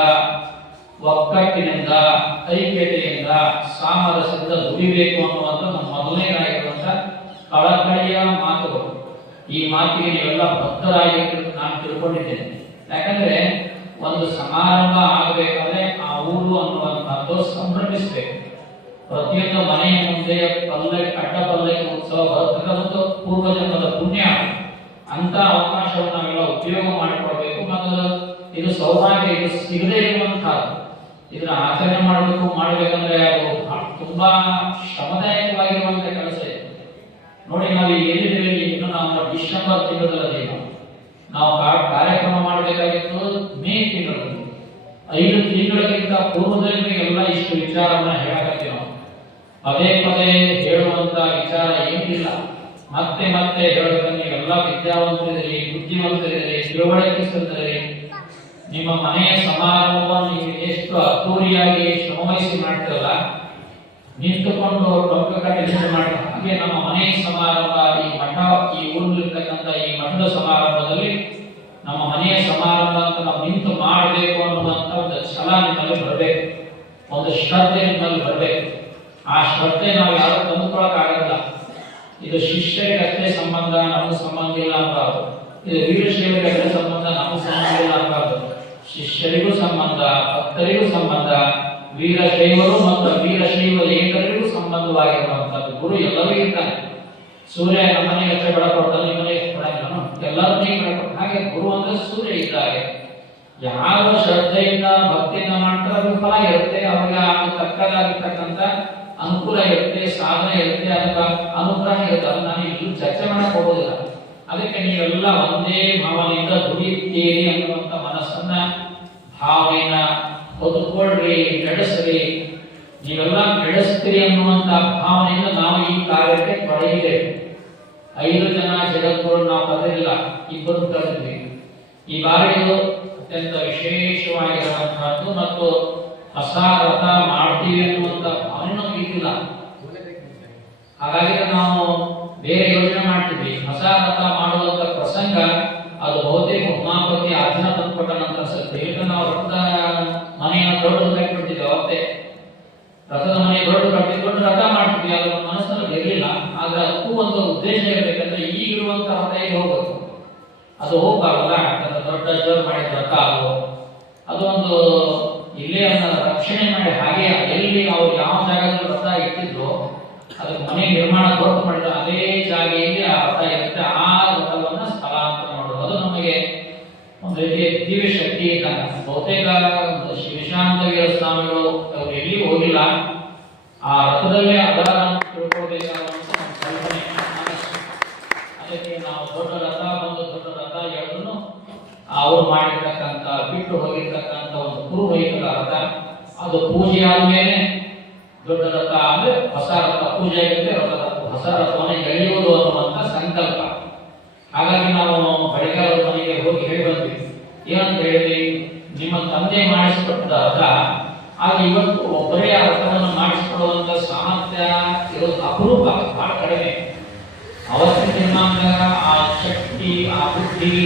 ಒಕ್ಕಟ್ಟಿನಿಂದ, ಐಕ್ಯತೆಯಿಂದ, ಸಾಮರಸ್ಯದಿಂದ ದುಡಿಬೇಕು ಅನ್ನುವಂಥ ನಮ್ಮ ಮೊದಲನೇದಾಗಿರುವಂತ ಕಳಕಳಿಯ ಮಾತುಗಳು. ಈ ಮಾತಿಗೆ ನೀವೆಲ್ಲ ಬದ್ಧರಾಗಿರ್ಬೇಕು ನಾನು ತಿಳ್ಕೊಂಡಿದ್ದೇನೆ. ಯಾಕಂದ್ರೆ ಒಂದು ಸಮಾರಂಭ ಆಗಬೇಕಾದ್ರೆ ಆ ಊರು ಅನ್ನುವಂಥದ್ದು ಸಂಭ್ರಮಿಸಬೇಕು. ಪ್ರತಿಯೊಂದು ಮನೆಯ ಮುಂದೆ ಅಡ್ಡ ಪಲ್ಲಕ್ಕಿ ಉತ್ಸವ ಬರ್ತಕ್ಕಂಥ ಪೂರ್ವಜನ್ಮದ ಪುಣ್ಯ. ಅಂತ ಅವಕಾಶವನ್ನು ನಾವೆಲ್ಲ ಉಪಯೋಗ ಮಾಡಿಕೊಳ್ಬೇಕು. ಮತ್ತು ಇದು ಸೌಭಾಗ್ಯ, ಇದು ಸಿಗದೇ ಇರುವಂತಹದ್ದು. ಇದನ್ನ ಆಚರಣೆ ಮಾಡಬೇಕಂದ್ರೆ ಅದು ತುಂಬಾ ಶ್ರಮದಾಯಕವಾಗಿರುವಂತ ಕೆಲಸ ಇದೆ. ನೋಡಿ, ನಾವು ಎಲ್ಲಿದ್ದೇವೆ, ಇನ್ನು ನಾವು ಡಿಸೆಂಬರ್ ತಿಂಗಳಲ್ಲಿ ನಾವು ಕಾರ್ಯಕ್ರಮ ಮಾಡಬೇಕಾಗಿತ್ತು ಮೇ ತಿಂಗಳಲ್ಲಿ. 5 ತಿಂಗಳಿಗಿಂತ ಪೂರ್ವದಲ್ಲಿ ಎಲ್ಲ ಇಷ್ಟು ವಿಚಾರವನ್ನ ಹೇಳಕತ್ತೀವಿ ನಾವು. ಪದೇ ಪದೇ ಹೇಳುವಂತ ವಿಚಾರ ಏನಿಲ್ಲ. ಮತ್ತೆ ಮತ್ತೆ ಹೇಳಬೇಕಂದ್ರೆ ನೀವೆಲ್ಲ ವಿದ್ಯಾವಂತರಿದ್ದೀರಿ, ಬುದ್ಧಿವಂತರಿದ್ದೀರಿ, ತಿಳುವಳಿಕೆಯಿದ್ದೀರಿ. ನಿಮ್ಮ ಮನೆಯ ಸಮಾರಂಭವನ್ನು ನೀವು ಎಷ್ಟು ಅದ್ದೂರಿಯಾಗಿ ಶ್ರಮವಹಿಸಿ ಮಾಡ್ತೀರಲ್ಲ, ನಿಂತುಕೊಂಡು ಟೊಂಕ ಕಟ್ಟಿ ಮಾಡಿ, ಹಾಗೆ ನಮ್ಮ ಮನೆಯ ಸಮಾರಂಭ, ಈ ಮಠ, ಈ ಊರಿರ್ತಕ್ಕಂಥ ಈ ಮಠದ ಸಮಾರಂಭದಲ್ಲಿ ನಮ್ಮ ಮನೆಯ ಸಮಾರಂಭ ಅಂತ ನಾವು ನಿಂತು ಮಾಡಬೇಕು ಅನ್ನುವಂಥ ಒಂದು ಛಲ ನಿಮ್ಮಲ್ಲಿ ಬರಬೇಕು, ಒಂದು ಶ್ರದ್ಧೆ ನಿಮ್ಮಲ್ಲಿ ಬರಬೇಕು. ಆ ಶ್ರದ್ಧೆ ನಾವು ಯಾರು ತಂದುಕೊಳ್ಳಕ್ಕಾಗಲ್ಲ. ಇದು ಶಿಷ್ಯರಿಗಷ್ಟೇ ಸಂಬಂಧ, ನಮಗೆ ಸಂಬಂಧ ಇಲ್ಲ ಅನ್ನಬಾರ್ದು. ಇದು ವೀರಶೈವರಿಗಷ್ಟೇ ಸಂಬಂಧ, ನಮಗೆ ಸಂಬಂಧ ಇಲ್ಲ ಅನ್ನಬಾರ್ದು. ಶಿಷ್ಯರಿಗೂ ಸಂಬಂಧ, ಭಕ್ತರಿಗೂ ಸಂಬಂಧ, ವೀರಶೈವರು ಮತ್ತು ವೀರಶೈವರೇತರಿಗೂ ಸಂಬಂಧವಾಗಿರುವಂತದ್ದು. ಗುರು ಎಲ್ಲರೂ ಇರ್ತಾನೆ. ಸೂರ್ಯ ನಮ್ಮನೆಗೆ ಅಷ್ಟೇ ಬೆಳ ಕೊಡ್ತಾನೆ, ನಿಮ್ಮನೆಗೆ ಕೊಡಂಗಿಲ್ಲ, ಎಲ್ಲರನ್ನೇ ಬೆಳ ಕೊಡ್ತಾನೆ. ಹಾಗೆ ಗುರು ಅಂದ್ರೆ ಸೂರ್ಯ ಇದ್ದಾರೆ. ಯಾರು ಶ್ರದ್ಧೆಯಿಂದ ಭಕ್ತಿಯಿಂದ ಮಾಡ್ತಾರೆ ಅದು ಫಲ ಇರುತ್ತೆ. ಅವ್ರಿಗೆ ತಕ್ಕದಾಗಿರ್ತಕ್ಕಂಥ ಅನುಕೂಲ ಇರುತ್ತೆ, ಸಾಧನೆ ಇರುತ್ತೆ, ಅದಕ್ಕೆ ಅನುಗ್ರಹ ಇರುತ್ತೆ. ಅದು ನಾನು ಇಲ್ಲಿ ಚರ್ಚೆ ಮಾಡಕ್ ಹೋಗೋದಿಲ್ಲ. ಅದಕ್ಕೆ ನೀವೆಲ್ಲ ಒಂದೇ ಭಾವನೆಯಿಂದ ದುಡಿಯುತ್ತೀರಿ ಅನ್ನುವಂಥ ಮನಸ್ಸನ್ನ, ಭಾವನೆಯನ್ನ ಹೊಂದಿಕೊಳ್ಳ್ರಿ, ನಡೆಸ್ರಿ. ನೀವೆಲ್ಲ ನಡೆಸ್ತೀರಿ ಅನ್ನುವಂಥ ಭಾವನೆಯಿಂದ ನಾವು ಈ ಕಾರ್ಯಕ್ಕೆ ತೊಡಗಿದ್ದೇವೆ. 5 ಜನ ಜಗದ್ಗುರು ನಾವು ಕರೆದಿಲ್ಲ, 2 ಕರೆದಿದ್ವಿ. ಈ ಬಾರಿಯು ಅತ್ಯಂತ ವಿಶೇಷವಾಗಿರುವಂತಹದ್ದು ಮತ್ತು ಹೊಸ ರಥ ಮಾಡ್ತೀವಿ ಅನ್ನುವಂಥ ಭಾವನೆ ನಮ್ಗೆ ಇದ್ದಿಲ್ಲ. ಹಾಗಾಗಿ ನಾವು ಬೇರೆ ಯೋಜನೆ ಮಾಡ್ತಿದ್ವಿ. ಹೊಸ ರಥ ಮಾಡುವಂತ ಪ್ರಸಂಗ ಅದು ಬಹುತೇಕ ಉಮಾಪತಿ ಆಜ್ಞ ತಂದುಕೊಟ್ಟ ನಂತರ ಸತ್ಯ. ನಾವು ರಥದ ಮನೆಯನ್ನು ದೊಡ್ಡದು ಕಟ್ಟಿಬಿಡ್ತಿದ್ವಿ. ಅವತ್ತೇ ರಥದ ಮನೆ ದೊಡ್ಡ ರಥ ಮಾಡ್ತಿದ್ವಿ. ಅದು ನಮ್ಮ ಮನಸ್ಸಿನಲ್ಲಿ ಇರಲಿಲ್ಲ. ಆದ್ರೆ ಅದಕ್ಕೂ ಒಂದು ಉದ್ದೇಶ ಇರಬೇಕಂದ್ರೆ ಈಗಿರುವಂತಹ ರಥ ಹೋಗ್ಬೇಕು, ಅದು ಹೋಗ್ಬಾರಲ್ಲ. ದೊಡ್ಡ ಜೋರ್ ಮಾಡಿದ ರಥ ಅದು ಒಂದು ಇಲ್ಲೇ ರಕ್ಷಣೆ ಮಾಡಿ, ಹಾಗೆ ಎಲ್ಲಿ ಅವ್ರು ಯಾವ ಜಾಗದಲ್ಲಿ ರಥ ಇಟ್ಟಿದ್ರು ಅದಕ್ಕೆ ಮನೆ ನಿರ್ಮಾಣ ದೊಡ್ಡ ಮಾಡಿದ್ರು, ಅದೇ ಜಾಗೆಯಲ್ಲಿ ಆ ರಥ ಇರುತ್ತೆ. ಆ ರಥವನ್ನ ಸ್ಥಳಾಂತರ ಮಾಡೋದು ಅದು ನಮಗೆ ಒಂದು ರೀತಿಯ ದಿವ್ಯ ಶಕ್ತಿ ಇದ್ದಾಗ. ಬಹುತೇಕ ಶಿವಶಾಂತವೀರ ಸ್ವಾಮಿಗಳು ಅವರು ಎಲ್ಲಿ ಹೋಗಿಲ್ಲ, ಆ ರಥದಲ್ಲೇ ಅದಾರ ತಿಳ್ಕೊಳ್ಬೇಕಾದಂತ ನಮ್ಮ ಕಲ್ಪನೆ. ಅದಕ್ಕೆ ನಾವು ದೊಡ್ಡ ರಥ ಎರಡನ್ನು ಅವ್ರು ಮಾಡಿರ್ತಕ್ಕಂಥ ಬಿಟ್ಟು ಹೋಗಿರ್ತಕ್ಕಂಥ ಒಂದು ಪೂರ್ವೈಕದ ರಥ, ಅದು ಪೂಜೆ ಆದ್ಮೇಲೆ ದೊಡ್ಡ ರಥ ಅಂದ್ರೆ ಹೊಸ ರಥ ಪೂಜೆ ಆಗುತ್ತೆ. ಹೊಸ ರಥವನ್ನು ಎಳೆಯುವುದು ಅನ್ನುವಂಥ ಸಂಕಲ್ಪ. ಹಾಗಾಗಿ ನಾವು ಬಳಿಗಾಲ ಮನೆಗೆ ಹೋಗಿ ಹೇಳಿ ಬಂದ್ವಿ. ಏನಂತ ಹೇಳಿದ್ವಿ, ನಿಮ್ಮ ತಂದೆ ಮಾಡಿಸಿಕೊಟ್ಟ ರಥ, ಆಗ ಇವತ್ತು ಒಬ್ಬರೇ ಆ ರಥವನ್ನು ಮಾಡಿಸಿಕೊಡುವಂತ ಸಾಮರ್ಥ್ಯ ಇರೋದು ಅಪರೂಪ, ಬಹಳ ಕಡಿಮೆ. ಅವತ್ತಿನ ದಿನಮಾನದಾಗ ಆ ಬುದ್ಧಿ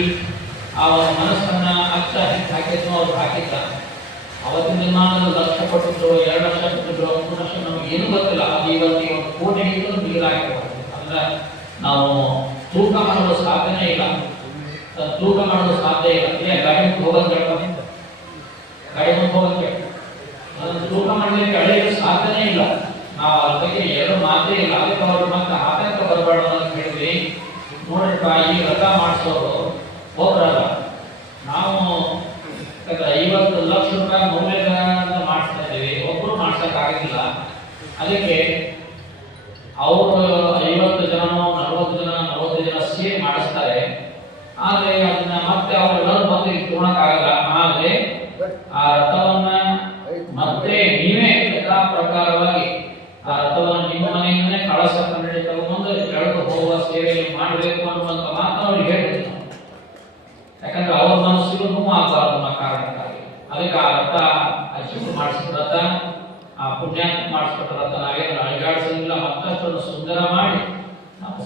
ಆ ಒಂದು ಮನಸ್ಸನ್ನ ಅರ್ಥ ಹಾಕಿದ್ನೋ ಅವ್ರು ಹಾಕಿದ್ದ. ಅವತ್ತಿನ ದಿನಮಾನದ ಲಕ್ಷ ಕೊಟ್ಟಿದ್ರು, 2 ಲಕ್ಷ ಕೊಟ್ಟಿದ್ರು, 3 ಲಕ್ಷ ನಮಗೆ ಏನು ಗೊತ್ತಿಲ್ಲ. ಅದು ಇವತ್ತಿಗೆ 1 ಕೋಟಿ ನೀರಾಗಿರ್ಬೋದು. ಅಂದ್ರೆ ನಾವು ತೂಕ ಮಾಡಲು ಸಾಧ್ಯನೇ ಇಲ್ಲ, ತೂಕ ಮಾಡಲು ಸಾಧ್ಯ ಇಲ್ಲ. ಗಾಡಿ ಮುಂದೆ ಹೋಗೋದು ಕೇಳ್ಕೊಂಡು ಗಾಡಿ ಮುಂದೆ ಹೋಗೋದು ಕೇಳ್ಕೊಂಡು ಅದನ್ನು ತೂಕ ಮಾಡಲಿಕ್ಕೆ ಅಳೆಯಲು ಸಾಧ್ಯನೇ ಇಲ್ಲ. ನಾವು ಅದ್ರ ಬಗ್ಗೆ ಎರಡು ಮಾತೇ ಇಲ್ಲ. ಅದಕ್ಕೆ ಅವರು ಮತ್ತೆ ಆತಂಕ ಬರಬಾರ್ದು ಅಂತ ಹೇಳಿದ್ವಿ. ನೋಡ್ರಿಪ್ಪ, ಈ ವ್ರತ ಮಾಡಿಸೋರು ಒಬ್ಬರಲ್ಲ, ನಾವು 50 ಲಕ್ಷ ರೂಪಾಯಿ ಮೌಲ್ಯಗಳನ್ನು ಮಾಡಿಸ್ತಾ ಇದ್ದೀವಿ, ಒಬ್ಬರು ಮಾಡ್ಸಕ್ಕಾಗಿಲ್ಲ. ಅದಕ್ಕೆ ಅವರು 50 ಜನನೋ 40 ಜನ 40 ಜನ ಸೇರಿ ಮಾಡಿಸ್ತಾರೆ. ಆದ್ರೆ ಅದನ್ನ ಮತ್ತೆ ಅವರೆಲ್ಲರೂ ಬಂದು ಇಟ್ಕೊಳಕ್ಕಾಗಲ್ಲ. ಆದ್ರೆ ಆ ರಥವನ್ನ ಮತ್ತೆ ನೀವೇ ಯಥಾ ಪ್ರಕಾರವಾಗಿ ಆ ರಥವನ್ನು ನಿಮ್ಮ ಮನೆಯಿಂದನೇ ಕಳಸ ಕನ್ನಡಿ ತಗೊಂಡು ಎಳೆದು ಹೋಗುವ ಸೇವೆಯನ್ನು ಮಾಡಬೇಕು ಅನ್ನುವಂಥ ಮಾತು ಅವ್ರಿಗೆ ಹೇಳಿದ್ರು. ಯಾಕಂದ್ರೆ ಅವ್ರ ಮನಸ್ಸಿಗೂ ನೋವು ಆಗಬಾರ್ದು ಅನ್ನೋ ಕಾರಣಕ್ಕಾಗಿ ಅದಕ್ಕೆ ಆ ರಥ ಅಜ್ಜಿಗಳು ಮಾಡಿಸಿದ ರಥ, ಆ ಪುಣ್ಯಾತ್ಮ ಮಾಡಿಸ್ಕೊಟ್ಟ ರಥ ನಾವೇನು ಅಳಿಗಾಡಿಸೋದಿಲ್ಲ. ಮತ್ತಷ್ಟನ್ನು ಸುಂದರ ಮಾಡಿ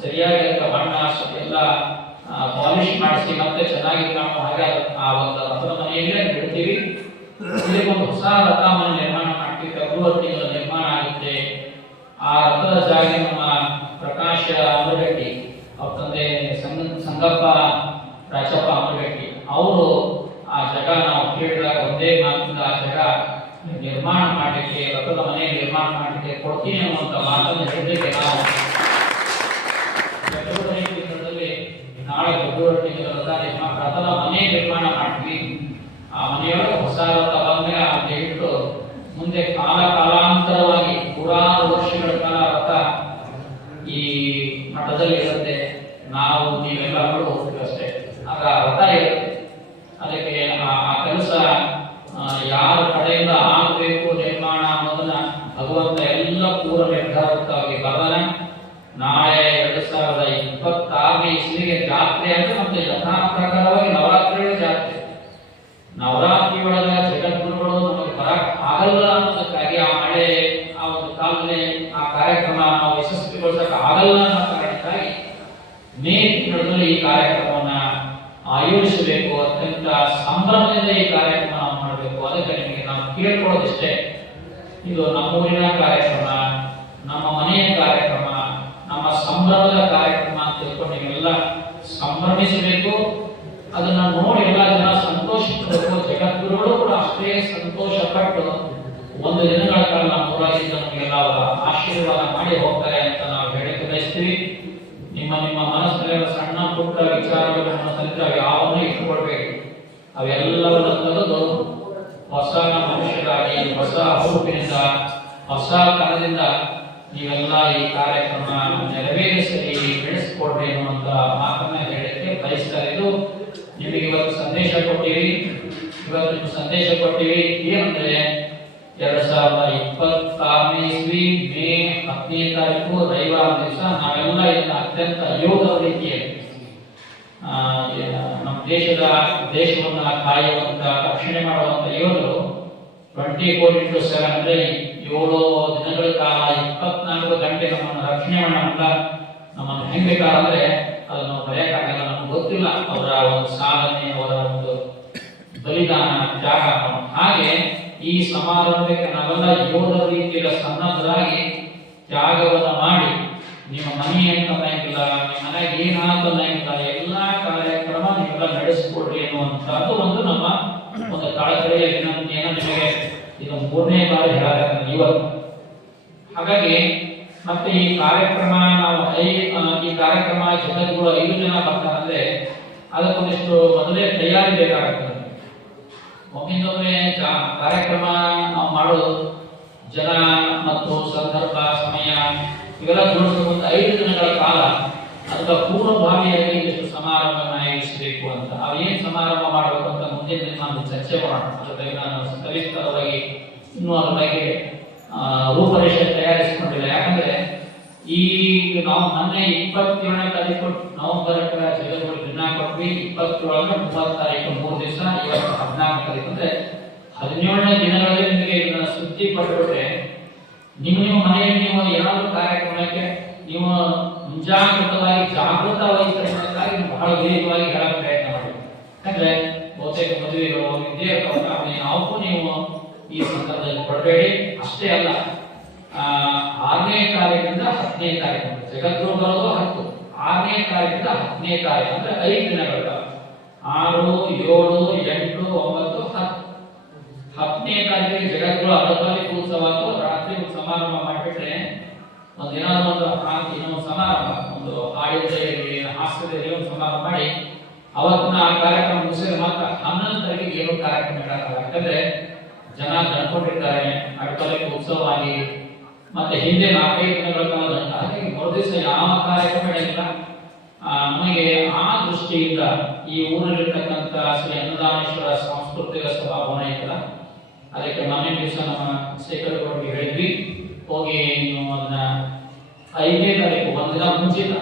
ಸರಿಯಾಗಿ ಅದಕ್ಕೆ ಬಣ್ಣ ಎಲ್ಲ ಪಾಲಿಶ್ ಮಾಡಿಸಿ ಮತ್ತೆ ಚೆನ್ನಾಗಿ ಕಾಣುವ ಹಾಗೆ ಆ ಒಂದು ರಥದ ಮನೆಯಲ್ಲೇ ಬಿಡ್ತೀವಿ. ಇಲ್ಲಿ ಒಂದು ಹೊಸ ರಥ ಮನೆ ನಿರ್ಮಾಣ ಮಾಡ್ತೀವಿ. ಫೆಬ್ರವರಿ ತಿಂಗಳ ನಿರ್ಮಾಣ ಆಗುತ್ತೆ. ಆ ರಥದ ಜಾಗ ನಮ್ಮ ಪ್ರಕಾಶ ಅಮರಗಟ್ಟಿ, ಅವ್ರ ತಂದೆ ಸಂಗಪ್ಪ ರಾಜಪ್ಪ ಅಮರಗಟ್ಟಿ ಅವರು ಆ ಜಾಗ ನಾವು ಕೇಳಿದಾಗ ಒಂದೇ ಮಾತಿಂದ ಆ ಜಾಗ ನಿರ್ಮಾಣ ಮಾಡಲಿಕ್ಕೆ, ರಥದ ಮನೆ ನಿರ್ಮಾಣ ಮಾಡಲಿಕ್ಕೆ ಕೊಡ್ತೀನಿ ಅನ್ನುವಂಥ ಮಾತನ್ನು ಹೇಳಲಿಕ್ಕೆ ನಾವು ಫೆಬ್ರವರಿ ತಿಂಗಳಲ್ಲಿ ನಾಳೆ ಫೆಬ್ರವರಿ ತಿಂಗಳ ರಥದ ಮನೆ ನಿರ್ಮಾಣ ಮಾಡ್ತೀವಿ. ಆ ಮನೆಯೊಳಗೆ ಹೊಸ ರಥ ಬಂದ್ರೆ ಅಂತ ಇಟ್ಟು ಮುಂದೆ ಕಾಲಾಂತರವಾಗಿ ನೂರಾರು ವರ್ಷಗಳ ಕಾಲ ರಥ ಈ ಮಠದಲ್ಲಿ ಇರುತ್ತೆ. ನಾವು ನೀವೆಲ್ಲರೂ ಹೋಗ್ತೀವಿ ಅಷ್ಟೇ. ಆಗ ರಥ ಇರುತ್ತೆ. ಅದಕ್ಕೆ ಆ ಕೆಲಸ ಯಾರ ಕಡೆಯಿಂದ ಆಗಬೇಕು ನಿರ್ಮಾಣ ಅನ್ನೋದನ್ನ ಭಗವಂತ ಎಲ್ಲ ಪೂರ್ವ ನಿರ್ಧಾರವಾಗಿ ಬರದಾನೆ. ನಾಳೆ 2026ನೇ ಇಸ್ವಿಗೆ ಜಾತ್ರೆ ಅಂದ್ರೆ ಮತ್ತೆ ಯಥಾ ಪ್ರಕಾರವಾಗಿ ನವರಾತ್ರಿಗಳ ಜಾತ್ರೆ. ನವರಾತ್ರಿ ಒಳಗ ಜಗದ್ಗುರುಗಳು ನಮಗೆ ಬರಕ್ ಆಗಲ್ಲ ಅನ್ನೋದಕ್ಕಾಗಿ ಆ ಮಳೆ ಆ ಒಂದು ಕಾಲದಲ್ಲಿ ಆ ಕಾರ್ಯಕ್ರಮ ನಾವು ಯಶಸ್ವಿಗೊಳಿಸಕ್ ಆಗಲ್ಲ ಅನ್ನೋ ಕಾರಣಕ್ಕಾಗಿ ಮೇ ತಿಂಗಳಲ್ಲಿ ಈ ಕಾರ್ಯಕ್ರಮವನ್ನ ಆಯೋಜಿಸಬೇಕು. ಅತ್ಯಂತ ಸಂಭ್ರಮದಿಂದ ಈ ಕಾರ್ಯಕ್ರಮ ನಾವು ಮಾಡಬೇಕು. ಅದಕ್ಕೆ ನಿಮಗೆ ನಾವು ಕೇಳ್ಕೊಳ್ಳೋದಿಷ್ಟೇ, ಇದು ನಮ್ಮೂರಿನ ಕಾರ್ಯಕ್ರಮ, ನಮ್ಮ ಮನೆಯ ಕಾರ್ಯಕ್ರಮ, ನಮ್ಮ ಸಂಭ್ರಮದ ಕಾರ್ಯಕ್ರಮ ಅಂತ ತಿಳ್ಕೊಂಡು ನೀವೆಲ್ಲ ಸಂಭ್ರಮಿಸಬೇಕು. ಅದನ್ನ ನೋಡಿ ಎಲ್ಲ ಜನ ಸಂತೋಷ ಪಡಬೇಕು. ಜಗದ್ಗುರುಗಳು ಕೂಡ ಅಷ್ಟೇ ಸಂತೋಷ ಪಟ್ಟು ಒಂದು ದಿನಗಳ ಕಾಲ ನಮ್ಮೂರಾಗಿದ್ದ ನಮಗೆಲ್ಲ ಅವರ ಆಶೀರ್ವಾದ ಮಾಡಿ ಹೋಗ್ತಾರೆ ಅಂತ ನಾವು ಹೇಳಿಕೆ ಬಯಸ್ತೀವಿ. ನಿಮ್ಮ ಮನಸ್ಸಿನ ಸಣ್ಣ ಪುಟ್ಟ ವಿಚಾರಗಳನ್ನು ತಂತ್ರ ಯಾವನ್ನೂ ಇಟ್ಟುಕೊಳ್ಬೇಕು. ಅವೆಲ್ಲವನ್ನು ತೆಗೆದು ಹೊಸ ಮನುಷ್ಯರಾಗಿ, ಹೊಸ ಹುರುಪಿನಿಂದ, ಹೊಸ ಕನದಿಂದ ನೀವೆಲ್ಲ ಈ ಕಾರ್ಯಕ್ರಮ ನೆರವೇರಿಸಿ ಬೆಳೆಸಿಕೊಡ್ರಿ ಅನ್ನುವಂತ ಮಾತನ್ನ ಹೇಳಕ್ಕೆ ಬಯಸ್ತಾ ಇದ್ದು ನಿಮಗೆ ಇವತ್ತು ಸಂದೇಶ ಕೊಟ್ಟಿವಿ. ಇವತ್ತು ಸಂದೇಶ ಕೊಟ್ಟಿವಿ ಏನಂದ್ರೆ 2026ನೇ ಇಸ್ವಿ ಮೇ 10ನೇ ತಾರೀಕು ರವಿವಾರ ದಿವಸ ನಾವೆಲ್ಲ ಇದನ್ನ ಅತ್ಯಂತ ಯೋಗದ ರೀತಿಯಲ್ಲಿ ನಮ್ಮ ದೇಶವನ್ನ ಕಾಯುವಂತ ರಕ್ಷಣೆ ಮಾಡುವಂತ ಯೋಧರು 24x7 ಅಂದ್ರೆ 7 ದಿನಗಳ ಕಾಲ 24 ಗಂಟೆ ನಮ್ಮನ್ನು ರಕ್ಷಣೆ ಮಾಡಲ್ಲ. ನಮ್ಮನ್ನು ಹೆಂಗ್ ಬೇಕಾದ್ರೆ ಅದನ್ನು ಬರೆಯಕ್ಕಾಗಲ್ಲ, ನಮ್ಗೆ ಗೊತ್ತಿಲ್ಲ ಅವರ ಒಂದು ಸಾಧನೆ, ಅವರ ಒಂದು ಬಲಿದಾನ, ತ್ಯಾಗ. ಹಾಗೆ ಈ ಸಮಾರಂಭಕ್ಕೆ ನಾವೆಲ್ಲ ಯೋಧರ ರೀತಿಯ ಸನ್ನದ್ಧರಾಗಿ ತ್ಯಾಗವನ್ನು ಮಾಡಿ ನಿಮ್ಮ ಮನೆ ಅಂತ ಅನ್ನಂಗಿಲ್ಲ, ನಿಮ್ಮ ಮನೆಗೆ ಏನಾದ್ರು ಅನ್ನಂಗಿಲ್ಲ, ಎಲ್ಲಾ ಕಾರ್ಯಕ್ರಮ ನೀವೆಲ್ಲ ನಡೆಸಿಕೊಡ್ರಿ ಅನ್ನುವಂಥದ್ದು ಒಂದು ನಮ್ಮ ಒಂದು ಕಳಕಳಿಯ ವಿನಂತಿಯನ್ನು ನಿಮಗೆ ಇದು 3ನೇ ಬಾರಿ ಹೇಳಬೇಕು ಇವತ್ತು. ಹಾಗಾಗಿ ಮತ್ತೆ ಈ ಕಾರ್ಯಕ್ರಮ ನಾವು ಈ ಕಾರ್ಯಕ್ರಮ ಜಗದ್ಗುರು 5 ಜನ ಬರ್ತಾರಂದ್ರೆ ಅದಕ್ಕೊಂದಿಷ್ಟು ಮೊದಲೇ ತಯಾರಿ ಬೇಕಾಗುತ್ತದೆ. ಒಮ್ಮಿಂದೊಮ್ಮೆ ಕಾರ್ಯಕ್ರಮ ನಾವು ಮಾಡೋದು ಜನ ಮತ್ತು ಸಂದರ್ಭ ಸಮಯ ಇವೆಲ್ಲ ಜೋಡಿಸ್ಕೊಂಡು 5 ದಿನಗಳ ಕಾಲ ಅದರ ಪೂರ್ವಭಾವಿಯಾಗಿ ಇಷ್ಟು ಸಮಾರಂಭವನ್ನು ಆಯೋಜಿಸಬೇಕು ಅಂತ. ಅವೇನು ಸಮಾರಂಭ ಮಾಡಬೇಕು ಅಂತ ಮುಂದಿನ ದಿನ ನಾವು ಚರ್ಚೆ ಮಾಡೋಣ. ಅದ್ರ ಬಗ್ಗೆ ನಾನು ಸವಿಸ್ತರವಾಗಿ ಇನ್ನೂ ಅದ್ರ ಬಗ್ಗೆ ರೂಪರೇಷೆ ತಯಾರಿಸಿಕೊಂಡಿಲ್ಲ. ಯಾಕಂದ್ರೆ ಈ ನಾವು ಮೊನ್ನೆ 27ನೇ ತಾರೀಕು ನವೆಂಬರ್ ಜಗದ್ಗುರು ದಿನ ಕೊಟ್ವಿ. 27 30 ತಾರೀಕು 3 ದಿವಸ, ಇವತ್ತು 14 ತಾರೀಕು ಅಂದ್ರೆ 17ನೇ ದಿನಗಳಲ್ಲಿ ನಿಮಗೆ ಇದನ್ನ ಸುದ್ದಿ ಪಟ್ಟರೆ ನಿಮ್ಮ ಮನೆಯಲ್ಲಿ ನೀವು ಏನಾದರೂ ಕಾರ್ಯಕ್ರಮಕ್ಕೆ ನೀವು ಮುಂಜಾಗ್ರತವಾಗಿ ಜಾಗೃತ ವಹಿಸಬೇಕಾಗಿ ಬಹಳ ವೇಗವಾಗಿ ಹೇಳಕ್ ಪ್ರಯತ್ನ ಮದುವೆಗಳು ಇದ್ದೇ ಇರ್ತಾವಲ್ಲ ಅವನ್ನ ಯಾವಕ್ಕೂ ನೀವು ಈ ಸಂದರ್ಭದಲ್ಲಿ ಕೊಡಬೇಡಿ. ಅಷ್ಟೇ ಅಲ್ಲ, 6ನೇ ತಾರೀಕಿಂದ 10ನೇ ತಾರೀಕು ಜಗದ್ಗುರು ಬರೋದು 10, 6ನೇ ತಾರೀಕಿಂದ 10ನೇ ತಾರೀಕು ಅಂದ್ರೆ 5 ದಿನಗಳ 6, 7, 8, 9, 10. 10ನೇ ತಾರೀಕಿಗೆ ಜಗದ್ಗುರು ಅರ್ಧಕಾಲಿಕ ಉತ್ಸವ ಅಥವಾ ರಾತ್ರಿ ಸಮಾರಂಭ ಮಾಡಿಬಿಟ್ರೆ ಒಂದೇನಾದ್ರು ಇನ್ನೊಂದು ಸಮಾರಂಭ, ಒಂದು ಹಾಡಿದ್ರಲ್ಲಿ ಹಾಸ್ಯದಲ್ಲಿ ಒಂದು ಸಮಾರಂಭ ಮಾಡಿ ಅವತ್ತಿನ ಆ ಕಾರ್ಯಕ್ರಮ ಮುಗಿಸಿದ್ರೆ ಮಾತ್ರ 11ನೇ ತಾರೀಕಿಗೆ ಏನೋ ಕಾರ್ಯಕ್ರಮ ಇಡಕ್ಕಾಗಲ್ಲ. ಯಾಕಂದ್ರೆ ಜನ ತಂದ್ಕೊಂಡಿರ್ತಾರೆ ಅಡ್ಕಲಿಕ ಉತ್ಸವ ಆಗಿ, ಮತ್ತೆ ಹಿಂದೆ 4-5 ದಿನಗಳ ಕಾಲ ಹಾಗಾಗಿ ಮರುದಿವಸ ಯಾವ ಕಾರ್ಯಕ್ರಮ ಇಡಲಿಲ್ಲ. ನಮಗೆ ಆ ದೃಷ್ಟಿಯಿಂದ ಈ ಊರಲ್ಲಿರ್ತಕ್ಕಂಥ ಶ್ರೀ ಅನ್ನದಾನೇಶ್ವರ ಸಾಂಸ್ಕೃತಿಕ ಸಭಾಭವನ ಇತ್ತಲ್ಲ, ಅದಕ್ಕೆ ಮೊನ್ನೆ ದಿವಸ ನಮ್ಮ ಶೇಖರಗೌಡರಿಗೆ ಹೇಳಿದ್ವಿ, ಹೋಗಿ ನೀವು ಅದನ್ನ 5ನೇ ತಾರೀಕು ಒಂದಿನ ಮುಂಚಿತ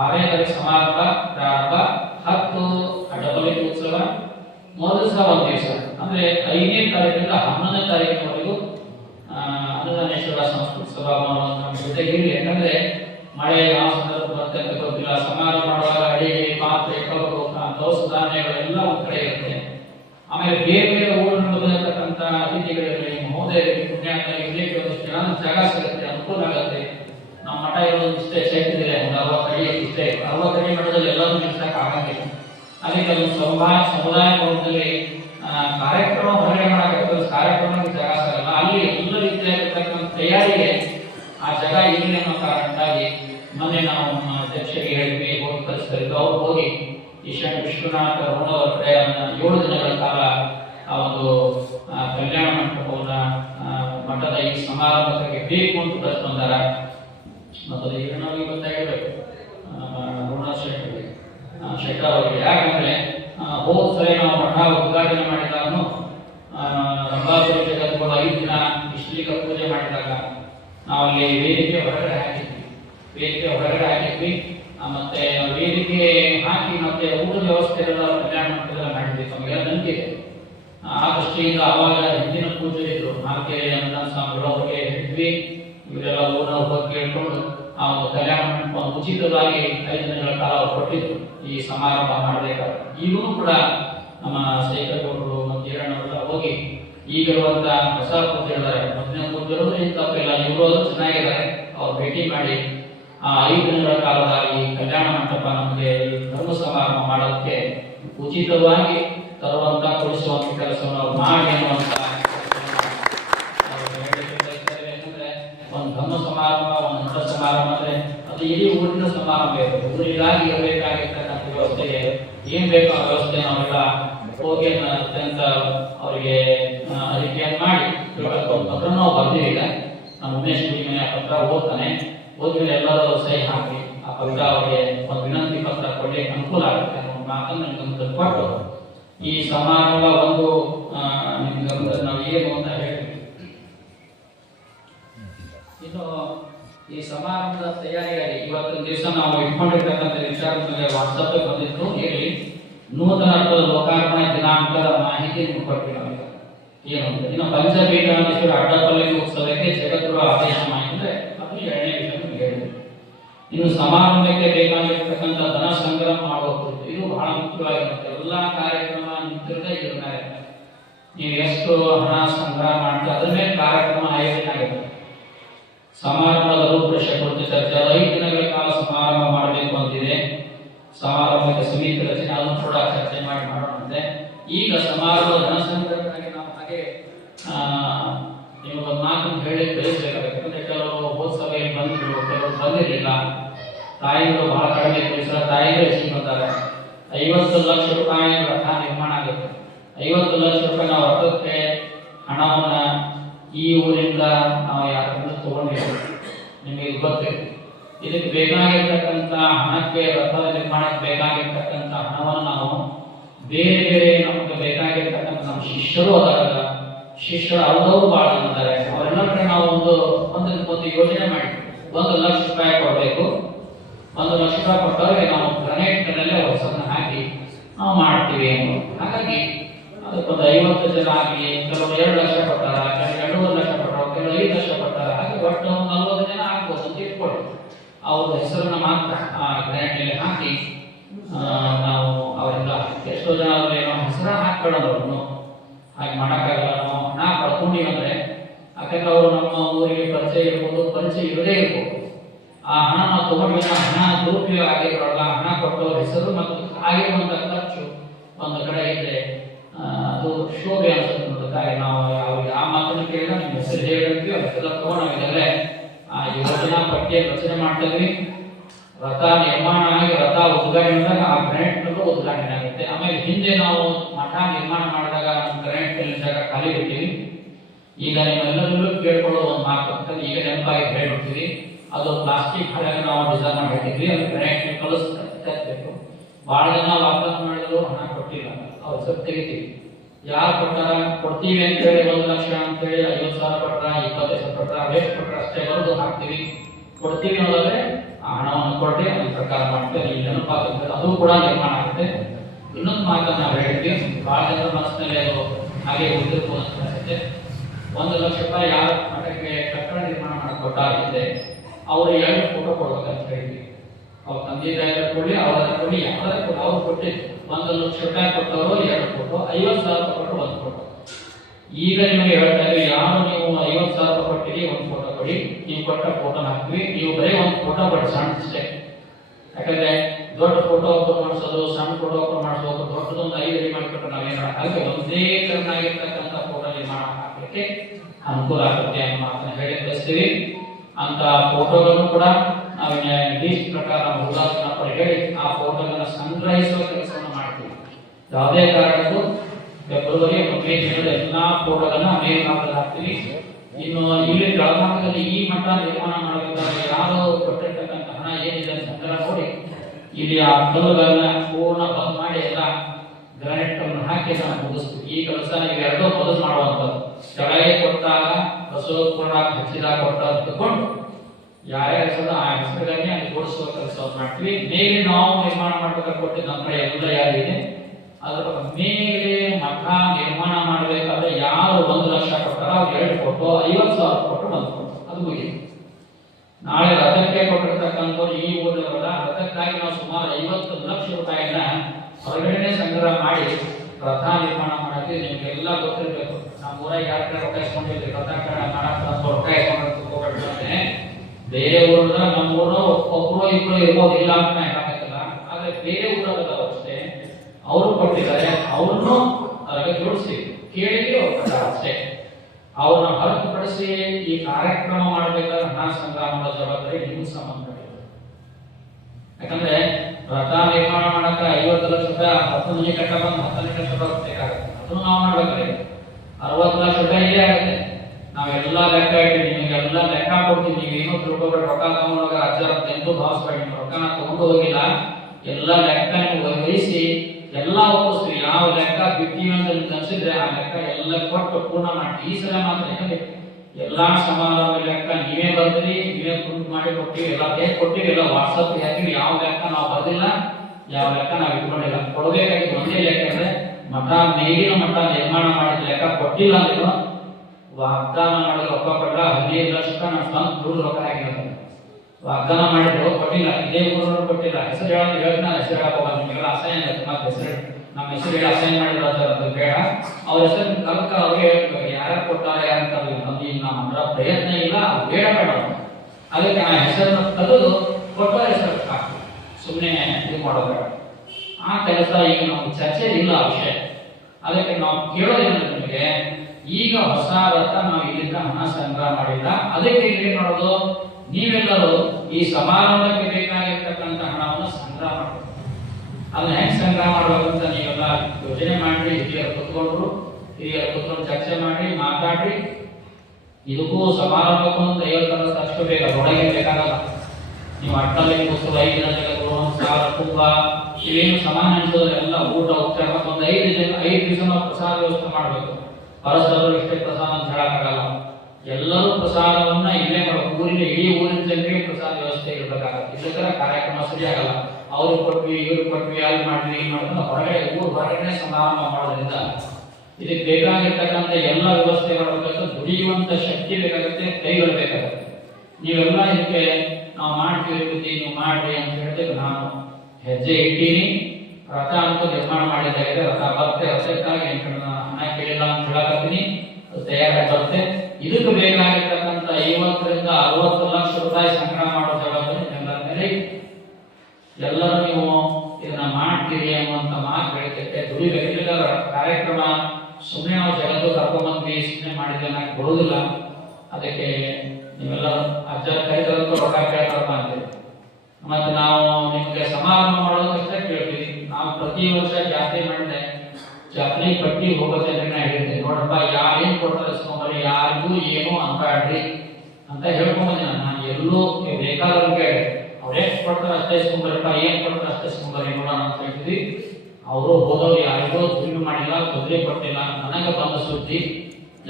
6ನೇ ತಾರೀಕು ಸಮಾರಂಭ ಪ್ರಾರಂಭ, 10 ಅಡ್ಡಬಲಿಕ ಉತ್ಸವ, ಮೊದಲ ದಿವಸ ಒಂದು ದಿವಸ ಅಂದ್ರೆ 5ನೇ ತಾರೀಕಿಂದ 11ನೇ ತಾರೀಕಿನವರೆಗೂ ಅನ್ನದಾನೇಶ್ವರ ಸಂಸ್ಕೃತಿ ಸಭಾಭವನ ನಮ್ಮ ಜೊತೆಗೆ ಇರಲಿ. ಯಾಕಂದ್ರೆ ಮಳೆ ಯಾವ ಸಂದರ್ಭ ಬರುತ್ತೆ ಅಂತ ಗೊತ್ತಿಲ್ಲ. ಸಮಾರಂಭ ಮಾಡುವಾಗ ಅಡಿಗೆ ಪಾತ್ರೆ ಕವರು ದವಸ ಧಾನ್ಯಗಳೆಲ್ಲ ಒಂದ್ ಕಡೆ ಇರುತ್ತೆ. ಆಮೇಲೆ ಬೇರೆ ಬೇರೆ ಊರಿನಿಂದ ಬಂದಿರತಕ್ಕಂಥ ಅತಿಥಿಗಳಿರಲಿ, ಮಹೋದಯರಿಗೆ, ಪುಣ್ಯಾತ್ಮರಿಗೆ ಇರಲಿಕ್ಕೆ ಒಂದಿಷ್ಟು ಜನ ಜಾಗ ಸಿಗುತ್ತೆ, ಅನುಕೂಲ ಆಗುತ್ತೆ. ನಮ್ಮ ಮಠ ಇರೋದು ಇಷ್ಟೇ ಸೈಟ್ ಇದೆ, ಒಂದು 60 ಅಡಿ ಇಷ್ಟೇ, 60 ಅಡಿ ಮಠದಲ್ಲಿ ಎಲ್ಲರೂ ನಿಲ್ಸಕ್ ಆಗಂಗಿಲ್ಲ. ಅದಕ್ಕೆ ಒಂದು ಸಮುದಾಯ ಭವನದಲ್ಲಿ ಕಾರ್ಯಕ್ರಮ ಹೊರಗಡೆ ಮಾಡಬೇಕಾದ್ರೆ ಕಾರ್ಯಕ್ರಮಕ್ಕೆ ಜಾಗ ಸಿಗಲ್ಲ. ಅಲ್ಲಿ ಎಲ್ಲ ರೀತಿಯಾಗಿರ್ತಕ್ಕಂಥ ತಯಾರಿಗೆ ಆ ಜಾಗ ಇರಲಿ ಅನ್ನೋ ಕಾರಣಕ್ಕಾಗಿ ಮೊನ್ನೆ ನಾವು ನಮ್ಮ ಅಧ್ಯಕ್ಷರಿಗೆ ಹೇಳಿದ್ವಿ, ಹೋಗಿ ಕಲಿಸ್ತಾ ಅವ್ರು ಹೋಗಿ ಈಶಾನ್ಯ ವಿಶ್ವನಾಥ ರಮಣವರ ಕಡೆ 7 ದಿನಗಳ ಕಾಲ ಆ ಒಂದು ಕಲ್ಯಾಣ ಮಂಟಪವನ್ನ ಮಠದ ಈ ಸಮಾರಂಭಕ್ಕೆ ಬೇಕು ಅಂತ ಕಳಿಸ್ ಬಂದಾರ. ಮತ್ತು ಈಗ ನಾವು ಗೊತ್ತಾಗಿರ್ಬೇಕು ಶೆಟ್ಟ ಅವರಿಗೆ, ಯಾಕಂದ್ರೆ ಹೋದ ಸರಿ ನಾವು ಮಠ ಉದ್ಘಾಟನೆ ಮಾಡಿದಾಗನು ರಂಭಾಪುರಿ ಜಗದ್ಗುರು 5 ದಿನ ಇಷ್ಟಲಿಕ ಪೂಜೆ ಮಾಡಿದಾಗ ನಾವು ಅಲ್ಲಿ ವೇದಿಕೆ ಹೊರಗಡೆ ಹಾಕಿದ್ವಿ. ಮತ್ತೆ ವೇದಿಕೆ ಹಾಕಿ ಮತ್ತೆ ಊಟದ ವ್ಯವಸ್ಥೆ ಎಲ್ಲ ಕಲ್ಯಾಣ ಮಂಟಪದಲ್ಲಿ ಮಾಡಿದ್ವಿ. ತಮಗೆಲ್ಲ ನಂಬಿಕೆ ಆ ದೃಷ್ಟಿಯಿಂದ ಆವಾಗ ಹಿಂದಿನ ಪೂಜೆ ಇದ್ರು, ನಾಲ್ಕೇ ಅನುದಾನ ಸ್ವಾಮಿಗಳು ಅವ್ರಿಗೆ ಹೇಳಿದ್ವಿ, ಇವರೆಲ್ಲ ಊರನ್ನ ಹೋಗಿ ಕೇಳ್ಕೊಂಡು ಆ ಒಂದು ಕಲ್ಯಾಣ ಮಂಟಪ ಉಚಿತವಾಗಿ 5 ದಿನಗಳ ಕಾಲ ಕೊಟ್ಟಿದ್ರು ಈ ಸಮಾರಂಭ ಮಾಡಬೇಕಾದ್ರೆ. ಈಗಲೂ ಕೂಡ ನಮ್ಮ ಶೇಖರಗೌಡರು ಮತ್ತು ಈರಣ್ಣವರೆಲ್ಲ ಹೋಗಿ ಈಗಿರುವಂತ ಹೊಸ ಪೂಜೆ ಇದ್ದಾರೆ, ಮೊದಲಿನ ಪೂಜೆ ಏನು ತಪ್ಪಿಲ್ಲ, ಇವರು ಚೆನ್ನಾಗಿದ್ದಾರೆ, ಅವ್ರು ಭೇಟಿ ಮಾಡಿ ಆ 5 ದಿನಗಳ ಕಾಲದ ಈ ಕಲ್ಯಾಣ ಮಂಟಪ ನಮಗೆ ಧರ್ಮ ಸಮಾರಂಭ ಮಾಡೋದಕ್ಕೆ ಉಚಿತವಾಗಿ ತರುವಂತ ಕೊಡಿಸುವಂತ ಕೆಲಸವನ್ನು ಅವ್ರು ಮಾಡಿ ಅನ್ನುವಂತ ಒಂದು ಧರ್ಮ ಸಮಾರಂಭ, ಒಂದು ಮಠ ಸಮಾರಂಭ ಅಂದ್ರೆ ಅದು ಇಡೀ ಊರಿನ ಸಮಾರಂಭ ಇದೆ. ಊರಿಗಾಗಿ ಇರಬೇಕಾಗಿರ್ತಕ್ಕಂಥ ವ್ಯವಸ್ಥೆಗೆ ಏನ್ ಬೇಕೋ ಆ ವ್ಯವಸ್ಥೆ ನಾವೆಲ್ಲ ಹೋಗಿ ಅತ್ಯಂತ ಅವರಿಗೆ ಅರಿಕೆಯನ್ನು ಮಾಡಿ ಪತ್ರ ನಾವು ಬರ್ತೀವಿ. ನಮ್ಮ ಉಮೇಶ್ ಮನೆ ಆ ಪತ್ರ ಓದ್ತಾನೆ, ಓದ್ಮೇಲೆ ಎಲ್ಲರೂ ಸಹಿ ಹಾಕಿ ಆ ಪತ್ರ ಅವರಿಗೆ ಒಂದು ವಿನಂತಿ ಪತ್ರ ಕೊಡ್ಲಿಕ್ಕೆ ಅನುಕೂಲ ಆಗುತ್ತೆ ಅನ್ನೋ ಮಾತನ್ನು ನಿಮ್ಗೆ ಕೊಟ್ಟು ಈ ಸಮಾರಂಭ ಒಂದು ನಿಮ್ಗೆ ನಾವು ಏನು ಅಂತ ಹೇಳ್ತೀವಿ. ಇನ್ನು ಈ ಸಮಾರಂಭದ ತಯಾರಿಯಾಗಿ ಇವತ್ತಿನ ದಿವಸ ನಾವು ಇಟ್ಕೊಂಡಿರ್ತಕ್ಕಂಥ ವಿಚಾರದ ಮೇಲೆ ವಾಟ್ಸಪ್ ಬಂದಿತ್ತು, ಹೇಳಿ ನೂತನ ಲೋಕಾರ್ಪಣೆ ದಿನಾಂಕದ ಮಾಹಿತಿ ನಿಮ್ಗೆ ಕೊಡ್ತೀವಿ. ನಮಗೆ ಏನು ಅಂತ ಇನ್ನು ಪಂಚಪೀಠಾಧೀಶ್ವರ ಅಡ್ಡಪಲ್ಲಿಕ ಉತ್ಸವಕ್ಕೆ ಜಗದ್ಗುರು ಆದೇಶ ಮಾಡಿದ್ರೆ ಅದು 2ನೇ ವಿಷಯ ಹೇಳಿದೆ. ಇನ್ನು ಸಮಾರಂಭಕ್ಕೆ ಬೇಕಾಗಿರ್ತಕ್ಕಂಥ ಧನ ಸಂಗ್ರಹ ಮಾಡಬಹುದು, ಇದು ಬಹಳ ಮುಖ್ಯವಾಗಿರುತ್ತೆ. ಎಲ್ಲಾ ಕಾರ್ಯಕ್ರಮ ನಿಂತಿರದೆ ಇದ್ರ ಮೇಲೆ ನೀವು ಎಷ್ಟು ಹಣ ಸಂಗ್ರಹ ಮಾಡ್ತೀವಿ ಅದ್ರ ಮೇಲೆ ಕಾರ್ಯಕ್ರಮ ಆಯೋಜನೆ ಆಗುತ್ತೆ. ಸಮಾರಂಭದ ರೂಪರೇಷೆ ಕುರಿತು ಚರ್ಚೆ, 5 ದಿನಗಳ ಕಾಲ ಸಮಾರಂಭ ಮಾಡಬೇಕು ಅಂತಿದೆ. ಸಮಾರಂಭಕ್ಕೆ ಸಮಿತಿ ರಚನೆ ಅದನ್ನು ಕೂಡ ಚರ್ಚೆ ಮಾಡೋಣಂತೆ. ಈಗ ಸಮಾರಂಭದ ಧನ ಸಂಗ್ರಹಕ್ಕಾಗಿ ನಾವು ಹಾಗೆ ನಿಮಗೆ ಮಾತನ್ನು ಹೇಳಿ ಬೆಳೆಸಬೇಕಾಗುತ್ತೆ. ಯಾಕಂದ್ರೆ ಕೆಲವರು ಹೋದ ಸಭೆಯಲ್ಲಿ ಬಂದ್ರು, ಕೆಲವರು ಬಂದಿರಲಿಲ್ಲ. ತಾಯಿಗಳು ಬಹಳ ಕಡಿಮೆ ಪರಿಸರ ತಾಯಿಗಳು ಹೆಚ್ಚಿಗೆ ಬರ್ತಾರೆ. 50 ಲಕ್ಷ ರೂಪಾಯಿ ರಥ ನಿರ್ಮಾಣ ಆಗುತ್ತೆ. 50 ಲಕ್ಷ ರೂಪಾಯಿ ನಾವು ರಥಕ್ಕೆ ಹಣವನ್ನ ಈ ಊರಿಂದ ನಾವು ಯಾರಿಂದ ತಗೊಂಡಿದ್ದೀವಿ ನಿಮಗೆ ಗೊತ್ತಿದೆ. ಇದಕ್ಕೆ ಬೇಕಾಗಿರ್ತಕ್ಕಂಥ ಹಣಕ್ಕೆ, ರಥದ ನಿರ್ಮಾಣಕ್ಕೆ ಬೇಕಾಗಿರ್ತಕ್ಕಂಥ ಹಣವನ್ನು ನಾವು ಬೇರೆ ಬೇರೆ ನಮಗೆ ಬೇಕಾಗಿರ್ತಕ್ಕಂಥ ನಮ್ಮ ಶಿಷ್ಯರು ಅದಾರಲ್ಲ, ಶಿಷ್ಯರು ಅಲ್ಲದವರು ಬಹಳ ಇದ್ದಾರೆ, ಅವರೆಲ್ಲ ಕಡೆ ನಾವು ಒಂದು ಯೋಜನೆ ಮಾಡಿ 1 ಲಕ್ಷ ರೂಪಾಯಿ ಕೊಡಬೇಕು. 1 ಲಕ್ಷ ರೂಪಾಯಿ ಕೊಟ್ಟವ್ರಿಗೆ ನಾವು ಗ್ರನೇಟ್ನಲ್ಲೇ ಹೊಸದನ್ನ ಹಾಕಿ ನಾವು ಮಾಡ್ತೀವಿ. ಹಾಗಾಗಿ ಅದಕ್ಕೊಂದು 50 ಜನ ಆಗಲಿ, ಕೆಲವರು 2 ಲಕ್ಷ ಕೊಟ್ಟಾರ, ಕೆಲವರು 2.5 ಲಕ್ಷ ಕೊಟ್ಟಾರ, ಕೆಲವರು 5 ಲಕ್ಷ ಕೊಟ್ಟಾರ. ಹಾಗೆ ಒಟ್ಟು 40 ಜನ ಆಗ್ಬೋದು ಅಂತ ಇಟ್ಕೊಳ್ಳಿ. ಅವ್ರ ಹೆಸರನ್ನ ಮಾತ್ರ ಆ ಗ್ರ್ಯಾಂಟ್ನಲ್ಲಿ ಹಾಕಿ ನಾವು ಅವರಿಂದ ಎಷ್ಟೋ ಜನ ನಮ್ಮ ಹೆಸರ ಹಾಕಿ ಕೇಳೋದವ್ರು ಹಾಗೆ ಮಾಡೋಕ್ಕಾಗಲ್ಲ. ನಾವು ಹಣ ಕಳ್ಕೊಂಡಿವಿ ಅಂದರೆ ಯಾಕಂದ್ರೆ ಅವರು ನಮ್ಮ ಊರಿಗೆ ಪರಿಚಯ ಇರ್ಬೋದು, ಪರಿಚಯ ಇರದೇ ಇರ್ಬೋದು. ಆ ಹಣ ನಾವು ತಗೊಂಡ್ವಿ, ಹಣ ದುರುಪಯೋಗ ಆಗಿರೋಲ್ಲ. ಹಣ ಕೊಟ್ಟವ್ರ ಹೆಸರು ಮತ್ತು ಆಗಿರುವಂಥ ಖರ್ಚು ಒಂದು ಕಡೆ ಇದೆ, ಅದು ಶೋಭೆ ಅನ್ಸುತ್ತೆ ನೋಡೋದಕ್ಕಾಗಿ ನಾವು ಅವ್ರಿಗೆ ಆ ಮಾತನ್ನು ಕೇಳಿದ ನಿಮ್ಮ ಹೆಸರು ಹೇಳಿದ್ವಿ, ಹೆಸರು ತಗೊಂಡು ನಾವಿದೆಲ್ಲ ಆ ಯೋಜನಾ ಪಟ್ಟಿಯ ರಚನೆ ಮಾಡ್ತಿದ್ವಿ. ರಥ ನಿರ್ಮಾಣ ಆಗಿ ರಥ ಉದ್ಘಾಟನೆ ಮಾಡಿದಾಗ ಆ ಗ್ರಾನೆಟ್ ಉದ್ಘಾಟನೆ ಆಗುತ್ತೆ. ಆಮೇಲೆ ಹಿಂದೆ ನಾವು ಮಠ ನಿರ್ಮಾಣ ಮಾಡಿದಾಗ ನಮ್ಮ ಗ್ರಾನೆಟ್ ಜಾಗ ಖಾಲಿ ಬಿಟ್ಟಿವಿ. ಈಗ ನಿಮ್ಮೆಲ್ಲರೂ ಕೇಳ್ಕೊಳ್ಳೋ ಒಂದು ಮಾತು ಅಂತ ಈಗ ನೆನಪಾಗಿ ಹೇಳ್ಬಿಡ್ತೀವಿ. ಅದು ಪ್ಲಾಸ್ಟಿಕ್ ಹಳೆಗೆ ನಾವು ಡಿಸೈನ್ ಮಾಡಿ ಹಾಕಿದ್ವಿ, ಅದು ಗ್ರಾನೆಟ್ ಕಲಿಸ್ಬೇಕು. ಭಾಳ ಜನ ವಾಪಸ್ ಮಾಡಿದ್ರು, ಹಣ ಕೊಟ್ಟಿಲ್ಲ, ಅವ್ರ ಹೆಸರು ತೆಗಿತೀವಿ. ಯಾರು ಕೊಟ್ಟಾರ ಕೊಡ್ತೀವಿ ಅಂತೇಳಿ 1 ಲಕ್ಷ ಅಂತೇಳಿ 50,000 ಕೊಟ್ರ, 25,000 ಕೊಟ್ರ, ವೇಸ್ಟ್ ಕೊಟ್ರ ಅಷ್ಟೇ ಬರೋದು ಹಾಕ್ತೀವಿ. ಕೊಡ್ತೀವಿ ಅನ್ನೋದಾದ್ರೆ ಆ ಹಣವನ್ನು ಕೊಟ್ಟರೆ ಅದ್ರ ಪ್ರಕಾರ ಮಾಡ್ತೇವೆ. ಈ ನೆನಪಾಗುತ್ತೆ, ಅದು ಕೂಡ ನಿರ್ಮಾಣ ಆಗುತ್ತೆ. ಇನ್ನೊಂದು ಮಾತನ್ನು ನಾವು ಹೇಳ್ತೀವಿ, ಭಾಳ ಜನರ ಮನಸ್ಸಿನಲ್ಲಿ ಅದು ಹಾಗೆ ಉಳಿದಿರ್ಬೋದು ಅಂತ ಅನಿಸುತ್ತೆ. 1 ಲಕ್ಷ ರೂಪಾಯಿ ಯಾರು ಮಠಕ್ಕೆ ಕಟ್ಟಡ ನಿರ್ಮಾಣ ಮಾಡಿ ಕೊಟ್ಟಾಗಿದೆ ಅವರು 2 ಫೋಟೋ ಕೊಡ್ಬೇಕಂತ ಹೇಳ್ತೀವಿ. ಅವ್ರ ತಂದೆ ತಾಯಿ ಕೊಡಿ, ಅವರ ಕೊಡಿ, ಯಾವ್ದಾರ ಕೊಡಿ, ಅವ್ರು ಕೊಟ್ಟಿದ್ದು 1 ಲಕ್ಷ ರೂಪಾಯಿ ಕೊಟ್ಟವರು 2 ಫೋಟೋ, 50,000 ಕೊಟ್ಟರು 1 ಫೋಟೋ. ಈಗ ನಿಮಗೆ ಹೇಳ್ತಾ ಇದ್ವಿ, ಯಾರು ನೀವು 50,000 ಕೊಟ್ಟಿರಿ 1 ಫೋಟೋ ಕೊಡಿ, ನೀವು ಕೊಟ್ಟ ಫೋಟೋ ಹಾಕ್ತೀವಿ. ನೀವು ಬರೀ 1 ಫೋಟೋ ಕೊಡಿ, ಸಣ್ಣ ಅಷ್ಟೇ. ಯಾಕಂದ್ರೆ ದೊಡ್ಡ ಫೋಟೋ ಅಪ್ಲೋಡ್ ಮಾಡಿಸೋದು, ಸಣ್ಣ ಫೋಟೋ ಅಪ್ಲೋಡ್ ಮಾಡಿಸೋದು, ದೊಡ್ಡದೊಂದು 5 ರೆಡಿ ಮಾಡಿಕೊಟ್ರೆ ನಾವೇನು ಹಾಗೆ ಒಂದೇ ತರನಾಗಿರ್ತಕ್ಕಂಥ ಫೋಟೋ ನಿರ್ಮಾಣ ಹಾಕಲಿಕ್ಕೆ ಅನುಕೂಲ ಆಗುತ್ತೆ ಅನ್ನೋ ಮಾತನ್ನ ಹೇಳಿ ಕಳಿಸ್ತೀವಿ. ಅಂತ ಫೋಟೋಗಳನ್ನು ಕೂಡ ನಾವು ಲೀಸ್ಟ್ ಪ್ರಕಾರ ಉದಾಹರಣೆ ಹೇಳಿ ಆ ಫೋಟೋಗಳನ್ನ ಸಂಗ್ರಹಿಸುವ ಕೆಲಸವನ್ನು ಮಾಡ್ತೀವಿ. ಯಾವುದೇ ಕಾರಣಕ್ಕೂ ಫೆಬ್ರವರಿ ಮತ್ತು ಮೇ ತಿಂಗಳ ಎಲ್ಲಾ ಫೋಟೋಗಳನ್ನ ಮೇಲ್ ಹಾಕ್ತೀವಿ. ಇನ್ನು ಇಲ್ಲಿ ಕರ್ನಾಟಕದಲ್ಲಿ ಈ ಮಠ ನಿರ್ಮಾಣ ಮಾಡಬೇಕಾದ್ರೆ ಯಾರು ಕೊಟ್ಟಿರ್ತಕ್ಕಂಥ ಹಣ ಏನಿದೆ ಅಂತ ಸಂಗ್ರಹ ಮಾಡಿ ಇಲ್ಲಿ ಆ ಕಲ್ಲುಗಳನ್ನ ಪೂರ್ಣ ಬಂದ್ ಮಾಡಿ ಎಲ್ಲ ಗ್ರಾನೆಟ್ ಅನ್ನು ಹಾಕಿ ನಾವು ಮುಗಿಸ್ತೀವಿ. ಈ ಕೆಲಸ ನೀವು 2 ಮೊದಲು ಮಾಡುವಂಥದ್ದು. ಕೆಳಗೆ ಕೊಟ್ಟಾಗ ಬಸವಪುರ ಹಚ್ಚಿದಾಗ ಕೊಟ್ಟಾಗ ತಗೊಂಡು ಯಾರ್ಯಾರ ಹೆಸರು ಆ ಹೆಸರುಗಳನ್ನೇ ಅಲ್ಲಿ ಜೋಡಿಸುವ ಕೆಲಸವನ್ನು ಮಾಡ್ತೀವಿ. ಮೇಲೆ ನಾವು ನಿರ್ಮಾಣ ಮಾಡ್ಬೇಕಾದ್ರೆ ಕೊಟ್ಟಿದ್ದ ನಮ್ಮ ಕಡೆ ಎಲ್ಲ ಯಾರಿದೆ ಅದರ ಮೇಲೆ ಮಠ ನಿರ್ಮಾಣ ಮಾಡಬೇಕಾದ್ರೆ ಯಾರು 1 ಲಕ್ಷ ಕೊಟ್ಟಾರ ಅವ್ರು 2 ಫೋಟೋ, 50,000 ಕೊಟ್ಟು 1 ಫೋಟೋ, ಅದು ಮುಗಿತು. ನಾಳೆ ರಥಕ್ಕೆ ಕೊಟ್ಟಿರ್ತಕ್ಕಂಥವ್ರು ಈ ಊರವರ ರಥಕ್ಕಾಗಿ ನಾವು ಸುಮಾರು 50 ಲಕ್ಷ ರೂಪಾಯಿನ ಹೊರಗಡೆ ಸಂಗ್ರಹ ಮಾಡಿ ರಥ ನಿರ್ಮಾಣ ಮಾಡಕ್ಕೆ ನಿಮ್ಗೆಲ್ಲ ಗೊತ್ತಿರಬೇಕು. ನಮ್ಮ ಊರಾಗ ಯಾರ ಕಡೆ ರೊಕ್ಕ ಇಸ್ಕೊಂಡಿರ್ತೀವಿ, ರಥ ಮಾಡಕ್ಕೆ ರೊಕ್ಕ ಇಸ್ಕೊಂಡ್ರೆ ಬೇರೆ ಊರದ ನಮ್ಮ ಊರು ಒಬ್ಬರು ಇಬ್ಬರು ಇರ್ಬೋದು, ಇಲ್ಲ ಅಂತ ಹೇಳಕ್ಕಾಗಲ್ಲ. ಆದ್ರೆ ಬೇರೆ ಊರಲ್ಲ ಅಷ್ಟೇ ಅವರು ಕೊಟ್ಟಿದ್ದಾರೆ, ಅವ್ರನ್ನು ಅದಕ್ಕೆ ಜೋಡಿಸಿ ಕೇಳಿ ಅವ್ರ ಅಷ್ಟೇ. ಅವ್ರನ್ನ ಹೊರತುಪಡಿಸಿ ಈ ಕಾರ್ಯಕ್ರಮ ಮಾಡಬೇಕಾದ್ರೆ ಹಣ ಸಂಗ್ರಹ ಮಾಡೋ ಜವಾಬ್ದಾರಿ ನಿಮ್ಗೆ ಸಂಬಂಧಪಟ್ಟಿದೆ. ಯಾಕಂದ್ರೆ ರಥ ನಿರ್ಮಾಣ ಮಾಡಕ್ಕೆ 50 ಲಕ್ಷ ರೂಪಾಯಿ 10 ಮನೆ ಕಟ್ಟ ಬಂದು 10 ಲಕ್ಷ ರೂಪಾಯಿ ಬೇಕಾಗುತ್ತೆ. ಅದನ್ನು ನಾವು ಮಾಡ್ಬೇಕಾದ್ರೆ 60 ಲಕ್ಷ ರೂಪಾಯಿ ಇಲ್ಲೇ ಆಗುತ್ತೆ. ನಾವೆಲ್ಲ ಲೆಕ್ಕ ಇಟ್ಟು ನಿಮಗೆಲ್ಲ ಲೆಕ್ಕ ಕೊಡ್ತೀವಿ. ನೀವೇನು ತಿಳ್ಕೊಬೇಡಿ, ರೊಕ್ಕ ತಗೊಂಡಾಗ ಅಜ್ಜರ ತೆಂದು ಭಾವಿಸ್ಬೇಡಿ. ರೊಕ್ಕನ ತಗೊಂಡು ಹೋಗಿಲ್ಲ, ಎಲ್ಲ ಲೆಕ್ಕ ನಿಮ್ಗೆ ವಹಿಸಿ ಎಲ್ಲ ಒಪ್ಪಿಸ್ತೀವಿ. ಯಾವ ಲೆಕ್ಕ ಬಿಡ್ತೀವಿ ಅಂತ ಅನ್ಸಿದ್ರೆ ಆ ಲೆಕ್ಕ ಎಲ್ಲ ಕೊಟ್ಟು ಪೂರ್ಣ ಮಾಡ್ತೀವಿ. ಈ ಸಲ ಮಾತ್ರ ಯಾಕಂದ್ರೆ ಎಲ್ಲಾ ಸಮಾರಂಭ ಲೆಕ್ಕ ನೀವೇ ಬರ್ತೀರಿ, ನೀವೇ ಪ್ರಿಂಟ್ ಮಾಡಿ ಕೊಡ್ತೀವಿ, ಎಲ್ಲ ಹೇಗೆ ಕೊಡ್ತೀವಿ, ಎಲ್ಲ ವಾಟ್ಸಪ್ ಹಾಕಿವಿ. ಯಾವ ಲೆಕ್ಕ ನಾವು ಬರ್ದಿಲ್ಲ, ಯಾವ ಲೆಕ್ಕ ನಾವು ಇಟ್ಕೊಂಡಿಲ್ಲ. ಕೊಡಬೇಕಾಗಿತ್ತು ಒಂದೇ ಲೆಕ್ಕ ಅಂದ್ರೆ ಮಠ ಮೇಲಿನ ಮಠ ನಿರ್ಮಾಣ ಮಾಡಿದ ಲೆಕ್ಕ ಕೊಟ್ಟಿಲ್ಲ ಅಂದ್ರೆ ವಾಗ್ದಾನ ಮಾಡಿದ ರೊಕ್ಕ ಕೊಟ್ಟ 15 ಲಕ್ಷ ನಾನು ಸ್ವಂತ ದುಡ್ಡು ರೊಕ್ಕ ಹಾಕಿರೋದು. ವಾಗ್ದಾನ ಮಾಡಿದ್ರು ಕೊಟ್ಟಿಲ್ಲ, ಇದೇ ಊರವರು ಕೊಟ್ಟಿಲ್ಲ. ಹೆಸರು ಹೇಳೋದು ನಾನು ಹೆಸರು ಹೇಳಕ್ ಹೋಗಲ್ಲ, ನಿಮಗೆಲ್ಲ ಅಸಹ್ಯ ಆಗುತ್ತೆ. ಮತ್ತೆ ಹೆಸರು ನಮ್ಮ ಹೆಸರು ಹೇಳಿ ಅಸಹ್ಯ ಮಾಡಿದ್ರು ಅದು ಬೇಡ. ಅವ್ರ ಹೆಸರು ಕಲ್ಕ ಅವ್ರಿಗೆ ಹೇಳ್ಬೇಕು, ಯಾರ್ಯಾರು ಕೊಟ್ಟಾರ ಯಾರಂತ ನಮ್ಮ ಪ್ರಯತ್ನ ಇಲ್ಲ, ಅದು ಬೇಡ ಬೇಡ. ಅದಕ್ಕೆ ಆ ಹೆಸರನ್ನು ತೆಗೆದು ಕೊಟ್ಟ ಹೆಸರು ಹಾಕಿ ಸುಮ್ಮನೆ ಇದು ಮಾಡೋದು ಬೇಡ. ಆ ಕೆಲಸ ಈಗ ನಾವು ಚರ್ಚೆ ಇಲ್ಲ ಆ ವಿಷಯ. ಅದಕ್ಕೆ ನಾವು ಕೇಳೋದೇನಂದ್ರೆ ನಿಮಗೆ ಈಗ ಹೊಸ ರಥ ನಾವು ಇಲ್ಲಿಂದ ಹಣ ಸಂಗ್ರಹ ಮಾಡಿಲ್ಲ. ಅದಕ್ಕೆ ಏನ್ ಮಾಡೋದು, ನೀವೆಲ್ಲರೂ ಈ ಸಮಾರಂಭಕ್ಕೆ ಬೇಕಾಗಿರ್ತಕ್ಕಂಥ ಹಣವನ್ನು ಸಂಗ್ರಹ ಮಾಡಬೇಕು. ಅದನ್ನ ಹೆಂಗ್ ಸಂಗ್ರಹ ಮಾಡಬೇಕು ಅಂತ ನೀವೆಲ್ಲ ಯೋಚನೆ ಮಾಡಿ ಹಿರಿಯರು ಕೂತ್ಕೊಂಡು ಚರ್ಚೆ ಮಾಡಿ ಮಾತಾಡಿ. ಇದಕ್ಕೂ ಸಮಾರಂಭಕ್ಕೂ 50 ಅಷ್ಟು ಬೇಕು, ಅದರೊಳಗೆ ಬೇಕಾಗಲ್ಲ. ನೀವು ಅಟ್ಟಲ್ಲಿ ಕೂತು 5 ದಿನ ಜಗತ್ತು 1,000 ಕುಂಭ ಇವೇನು ಸಮಾನ ಅನಿಸೋದ್ರೆ ಎಲ್ಲ ಊಟ ಉಪಚಾರ ಮತ್ತೊಂದು 5 ದಿವಸ ನಾವು ಪ್ರಸಾದ ವ್ಯವಸ್ಥೆ ಮಾಡಬೇಕು. ಪರಸ್ಪರರು ಇಷ್ಟೇ ಪ್ರಸಾದ ಅಂತ ಹೇಳಕ್ಕಾಗಲ್ಲ. ಎಲ್ಲರೂ ಪ್ರಸಾದವನ್ನ ಇಲ್ಲೇ ಮಾಡಬೇಕು. ಊರಿನ ಇಡೀ ಊರಿನ ಜನರಿಗೆ ಪ್ರಸಾದ ವ್ಯವಸ್ಥೆ ಇರಬೇಕಾಗತ್ತೆ. ಇಲ್ಲದರ ಕಾರ್ಯಕ್ರಮ ಸರಿಯಾಗಲ್ಲ. ಅವ್ರು ಕೊಟ್ವಿ ಇವ್ರು ಕೊಟ್ವಿ ಅಲ್ಲಿ ಮಾಡ್ವಿ ಈ ಮಾಡಿದ್ರೆ ಹೊರಗಡೆ ಸಮಾರಂಭ ಮಾಡೋದ್ರಿಂದ ಇದಕ್ಕೆ ಬೇಕಾಗಿರ್ತಕ್ಕಂಥ ಎಲ್ಲ ವ್ಯವಸ್ಥೆ ಮಾಡಬೇಕಾದ್ರೆ ದುಡಿಯುವಂತ ಶಕ್ತಿ ಬೇಕಾಗುತ್ತೆ, ಕೈಗಳು ಬೇಕಾಗುತ್ತೆ. ನೀವೆಲ್ಲ ಇದಕ್ಕೆ ನಾವು ಮಾಡ್ತೀವಿ ಬುದ್ಧಿ ನೀವು ಮಾಡ್ರಿ ಅಂತ ಹೇಳಿದ್ರೆ ನಾನು ಹೆಜ್ಜೆ ಇಟ್ಟೀನಿ. ರಥ ಅಂತೂ ನಿರ್ಮಾಣ ಮಾಡಿದ್ದಾಗಿದೆ. ರಥ ಬರುತ್ತೆ, ರಥಕ್ಕಾಗಿ ಹಣ ಕೇಳಿಲ್ಲ ಅಂತ ಹೇಳಕತ್ತೀನಿ, ಅದು ತಯಾರಾಗಿ ಬರುತ್ತೆ. ಇದಕ್ಕೆ ಬೇಕಾಗಿರ್ತಕ್ಕಂಥ 50 ರಿಂದ 60 ಲಕ್ಷ ರೂಪಾಯಿ ಸಂಗ್ರಹ ಮಾಡೋ ಜವಾಬ್ದಾರಿ ಎಲ್ಲರ ಮೇಲೆ. ಎಲ್ಲರೂ ನೀವು ಇದನ್ನ ಮಾಡ್ತೀರಿ ಅನ್ನುವಂಥ ಮಾತು ಬೆಳಿತೈತೆ. ದುಡಿಬೇಕು. ಕಾರ್ಯಕ್ರಮ ಸುಮ್ಮನೆ ನಾವು ಜಗತ್ತು ಕರ್ಕೊಂಡ್ಬಂದ್ವಿ ಸುಮ್ಮನೆ ಮಾಡಿದ್ವಿ ಅನ್ನಕ್ಕೆ ಬರೋದಿಲ್ಲ. ಅದಕ್ಕೆ ನೀವೆಲ್ಲ ಅಜ್ಜ ಕೈತರಕ್ಕೂ ರೊಕ್ಕ ಕೇಳ್ತಾರಪ್ಪ ಅಂತೀವಿ. ಮತ್ತೆ ನಾವು ನಿಮ್ಗೆ ಸಮಾರಂಭ ಮಾಡೋದಷ್ಟೇ ಕೇಳ್ತೀವಿ. ನಾವು ಪ್ರತಿ ವರ್ಷ ಜಾತ್ರೆ ಮಾಡಿದೆ, ಜಾತ್ರೆ ಪಟ್ಟಿ ಹೋಗೋದೇ ಹೇಳ್ತೀವಿ. ನೋಡಪ್ಪ ಯಾರೇನು ಕೊಡ್ತಾರೆ ಇಸ್ಕೊಂಬರಿ, ಯಾರಿಗೂ ಏನು ಅನ್ಕಾಡ್ರಿ ಅಂತ ಹೇಳ್ಕೊಂಬಂದಿನ. ನಾನು ಎಲ್ಲೂ ಬೇಕಾದವ್ರಿಗೆ ಅವ್ರೇಷ್ಟು ಕೊಡ್ತಾರೆ ಅಷ್ಟೇ ಇಸ್ಕೊಂಬರಪ್ಪ, ಏನ್ ಕೊಡ್ತಾರೆ ಅಷ್ಟೇ ಇಸ್ಕೊಂಬರಿ ನೋಡೋಣ ಅಂತ ಹೇಳ್ತೀವಿ. ಅವರು ಹೋದವ್ರು ಯಾರಿಗೂ ದುಡಿಮೆ ಮಾಡಿಲ್ಲ, ತೊಂದರೆ ಕೊಟ್ಟಿಲ್ಲ. ನನಗೆ ಬಂದ ಸುದ್ದಿ